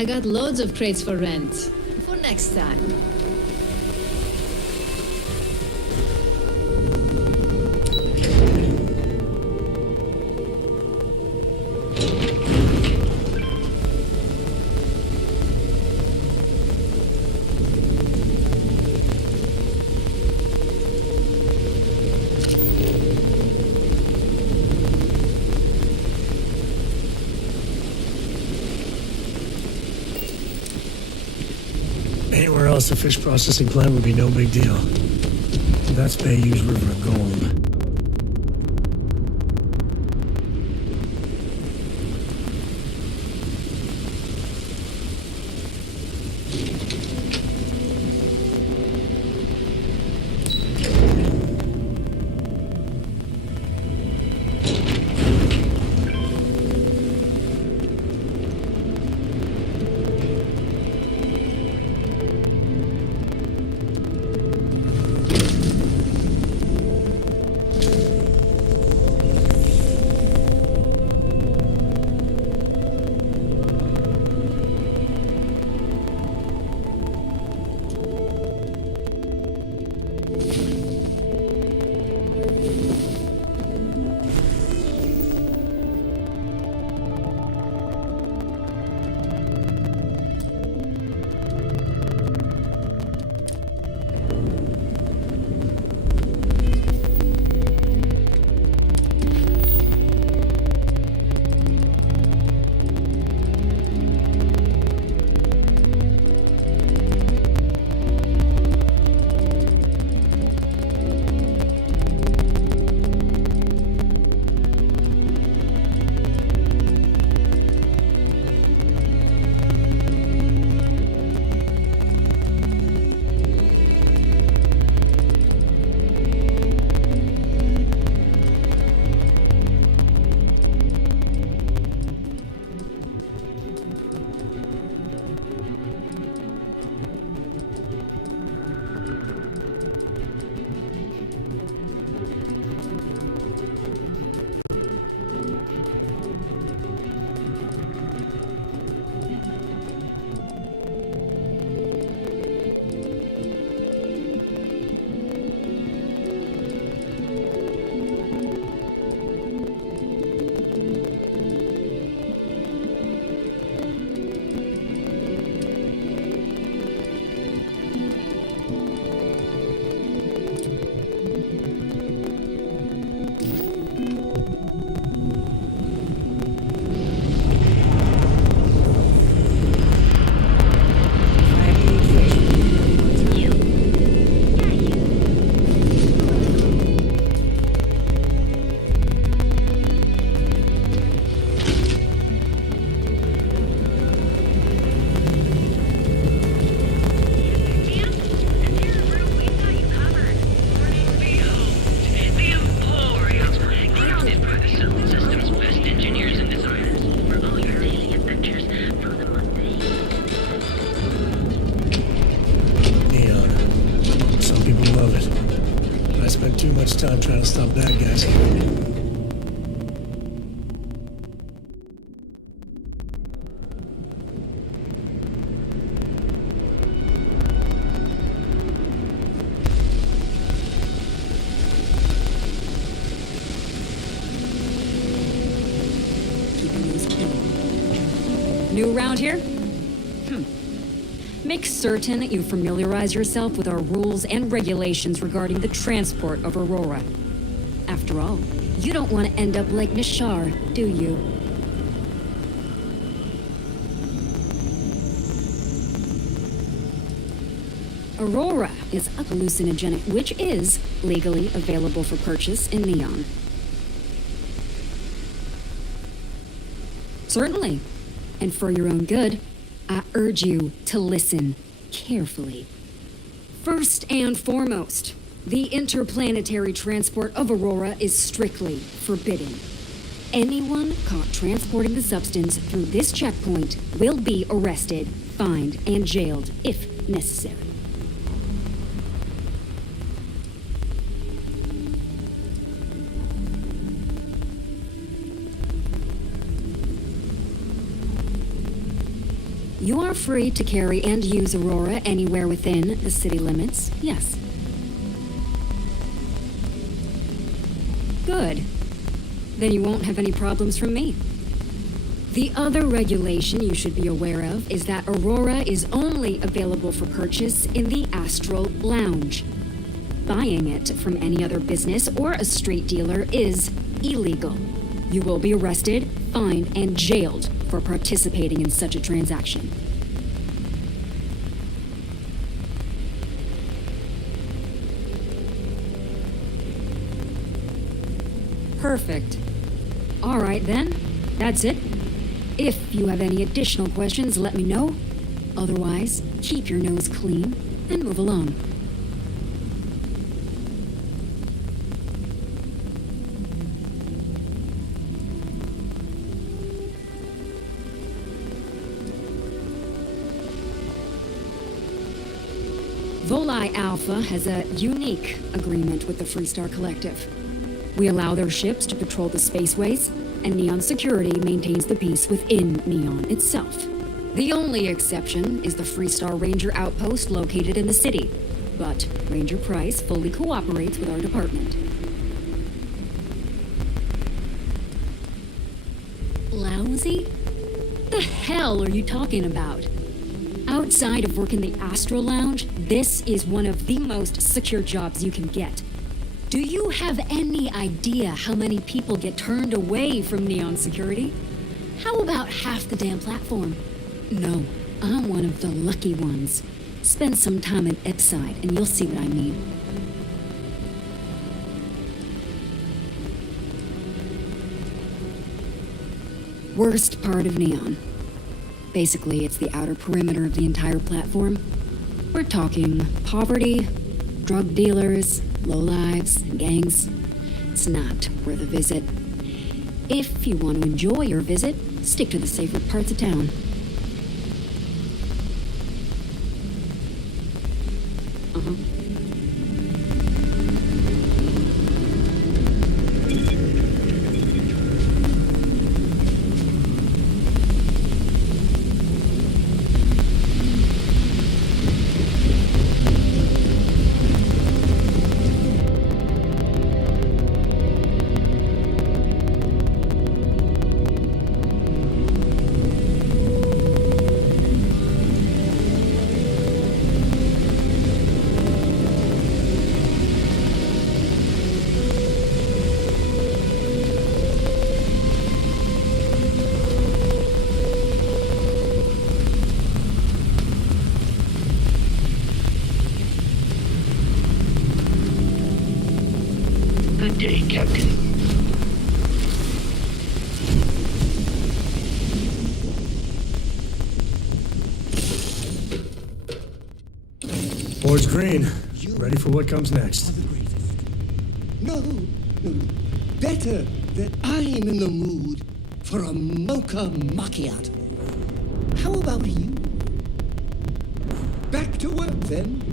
I got loads of crates for rent. For next time. Anywhere else, a fish processing plant would be no big deal. That's Bayou's River of Gold. too much time trying to stop bad guys coming. New around here? Make certain that you familiarize yourself with our rules and regulations regarding the transport of Aurora. After all, you don't want to end up like Nishar, do you? Aurora is a hallucinogenic which is legally available for purchase in Neon. Certainly. And for your own good, I urge you to listen carefully. First and foremost, the interplanetary transport of Aurora is strictly forbidden. Anyone caught transporting the substance through this checkpoint will be arrested, fined, and jailed if necessary. You are free to carry and use Aurora anywhere within the city limits, yes. Good. Then you won't have any problems from me. The other regulation you should be aware of is that Aurora is only available for purchase in the Astral Lounge. Buying it from any other business or a street dealer is illegal. You will be arrested, fined, and jailed for participating in such a transaction. Perfect. All right then, that's it. If you have any additional questions, let me know. Otherwise, keep your nose clean and move along. Volii Alpha has a unique agreement with the Freestar Collective. We allow their ships to patrol the spaceways, and Neon Security maintains the peace within Neon itself. The only exception is the Freestar Ranger outpost located in the city, but Ranger Price fully cooperates with our department. Lousy? The hell are you talking about? Outside of working the Astral Lounge, this is one of the most secure jobs you can get. Do you have any idea how many people get turned away from Neon Security? How about half the damn platform? No, I'm one of the lucky ones. Spend some time in Epside and you'll see what I mean. Worst part of Neon. Basically, it's the outer perimeter of the entire platform. We're talking poverty, drug dealers, lowlives, and gangs. It's not worth a visit. If you want to enjoy your visit, stick to the safer parts of town. Good day, Captain. Board's green. Ready for what comes next. No, better that I am in the mood for a mocha macchiato. How about you? Back to work then.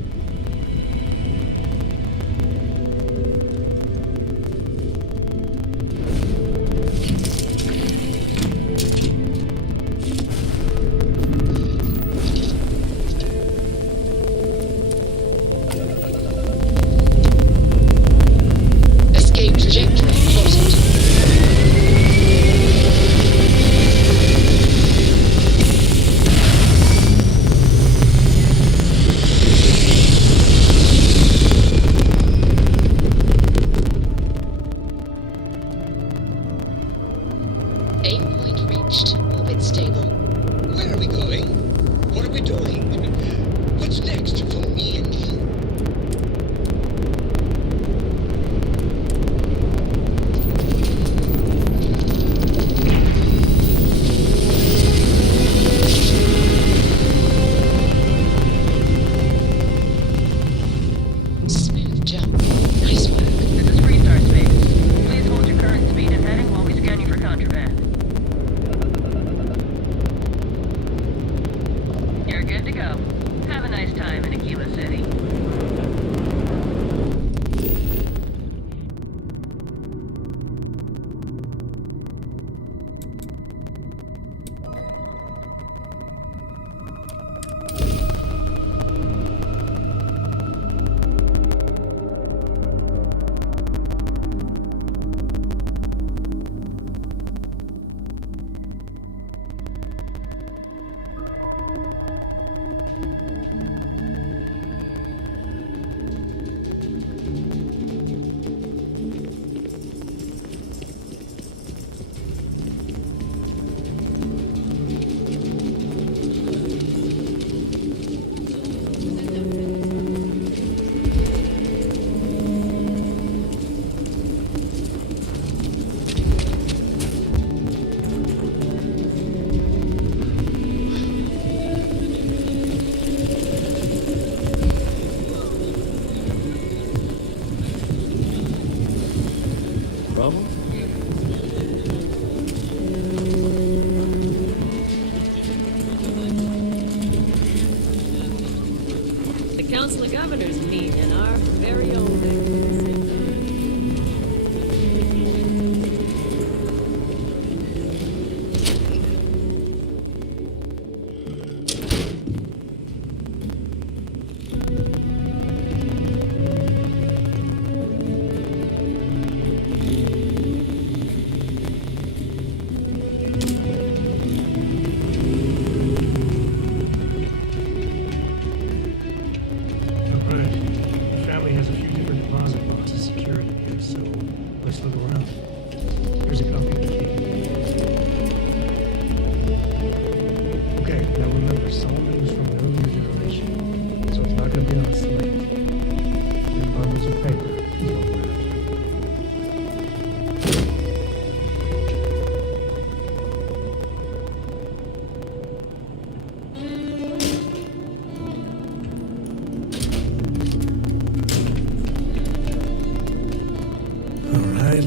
Council of Governors meet in our very own city.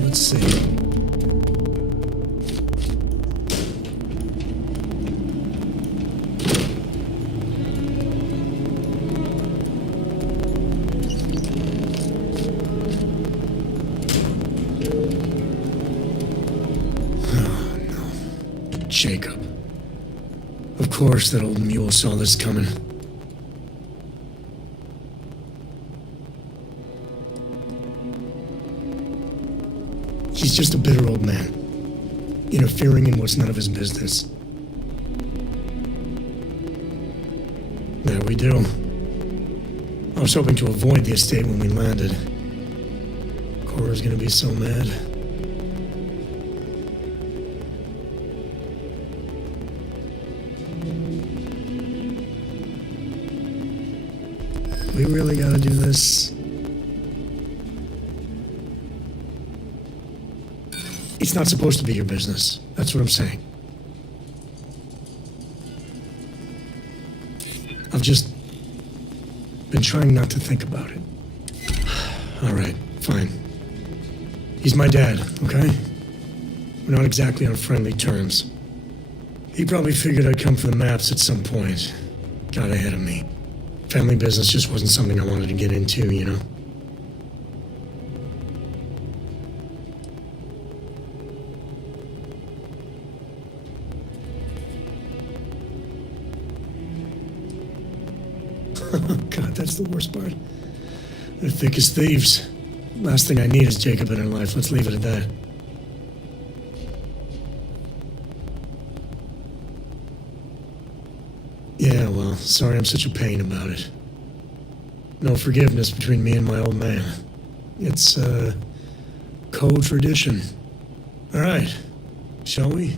Let's see. Oh, no. Jacob. Of course that old mule saw this coming. He's just a bitter old man, interfering in what's none of his business. There we do. I was hoping to avoid the estate when we landed. Cora's gonna be so mad. We really gotta do this. It's not supposed to be your business. That's what I'm saying. I've just been trying not to think about it. All right, fine. He's my dad, okay? We're not exactly on friendly terms. He probably figured I'd come for the maps at some point. Got ahead of me. Family business just wasn't something I wanted to get into, you know? God, that's the worst part. They're thick as thieves. Last thing I need is Jacob in her life. Let's leave it at that. Yeah, well, sorry I'm such a pain about it. No forgiveness between me and my old man. It's, co-tradition. All right, shall we?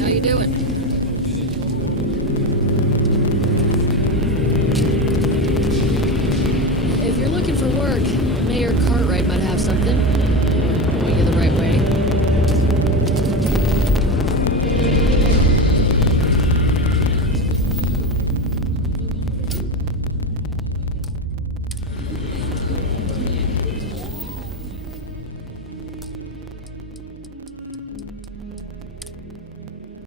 How you doing?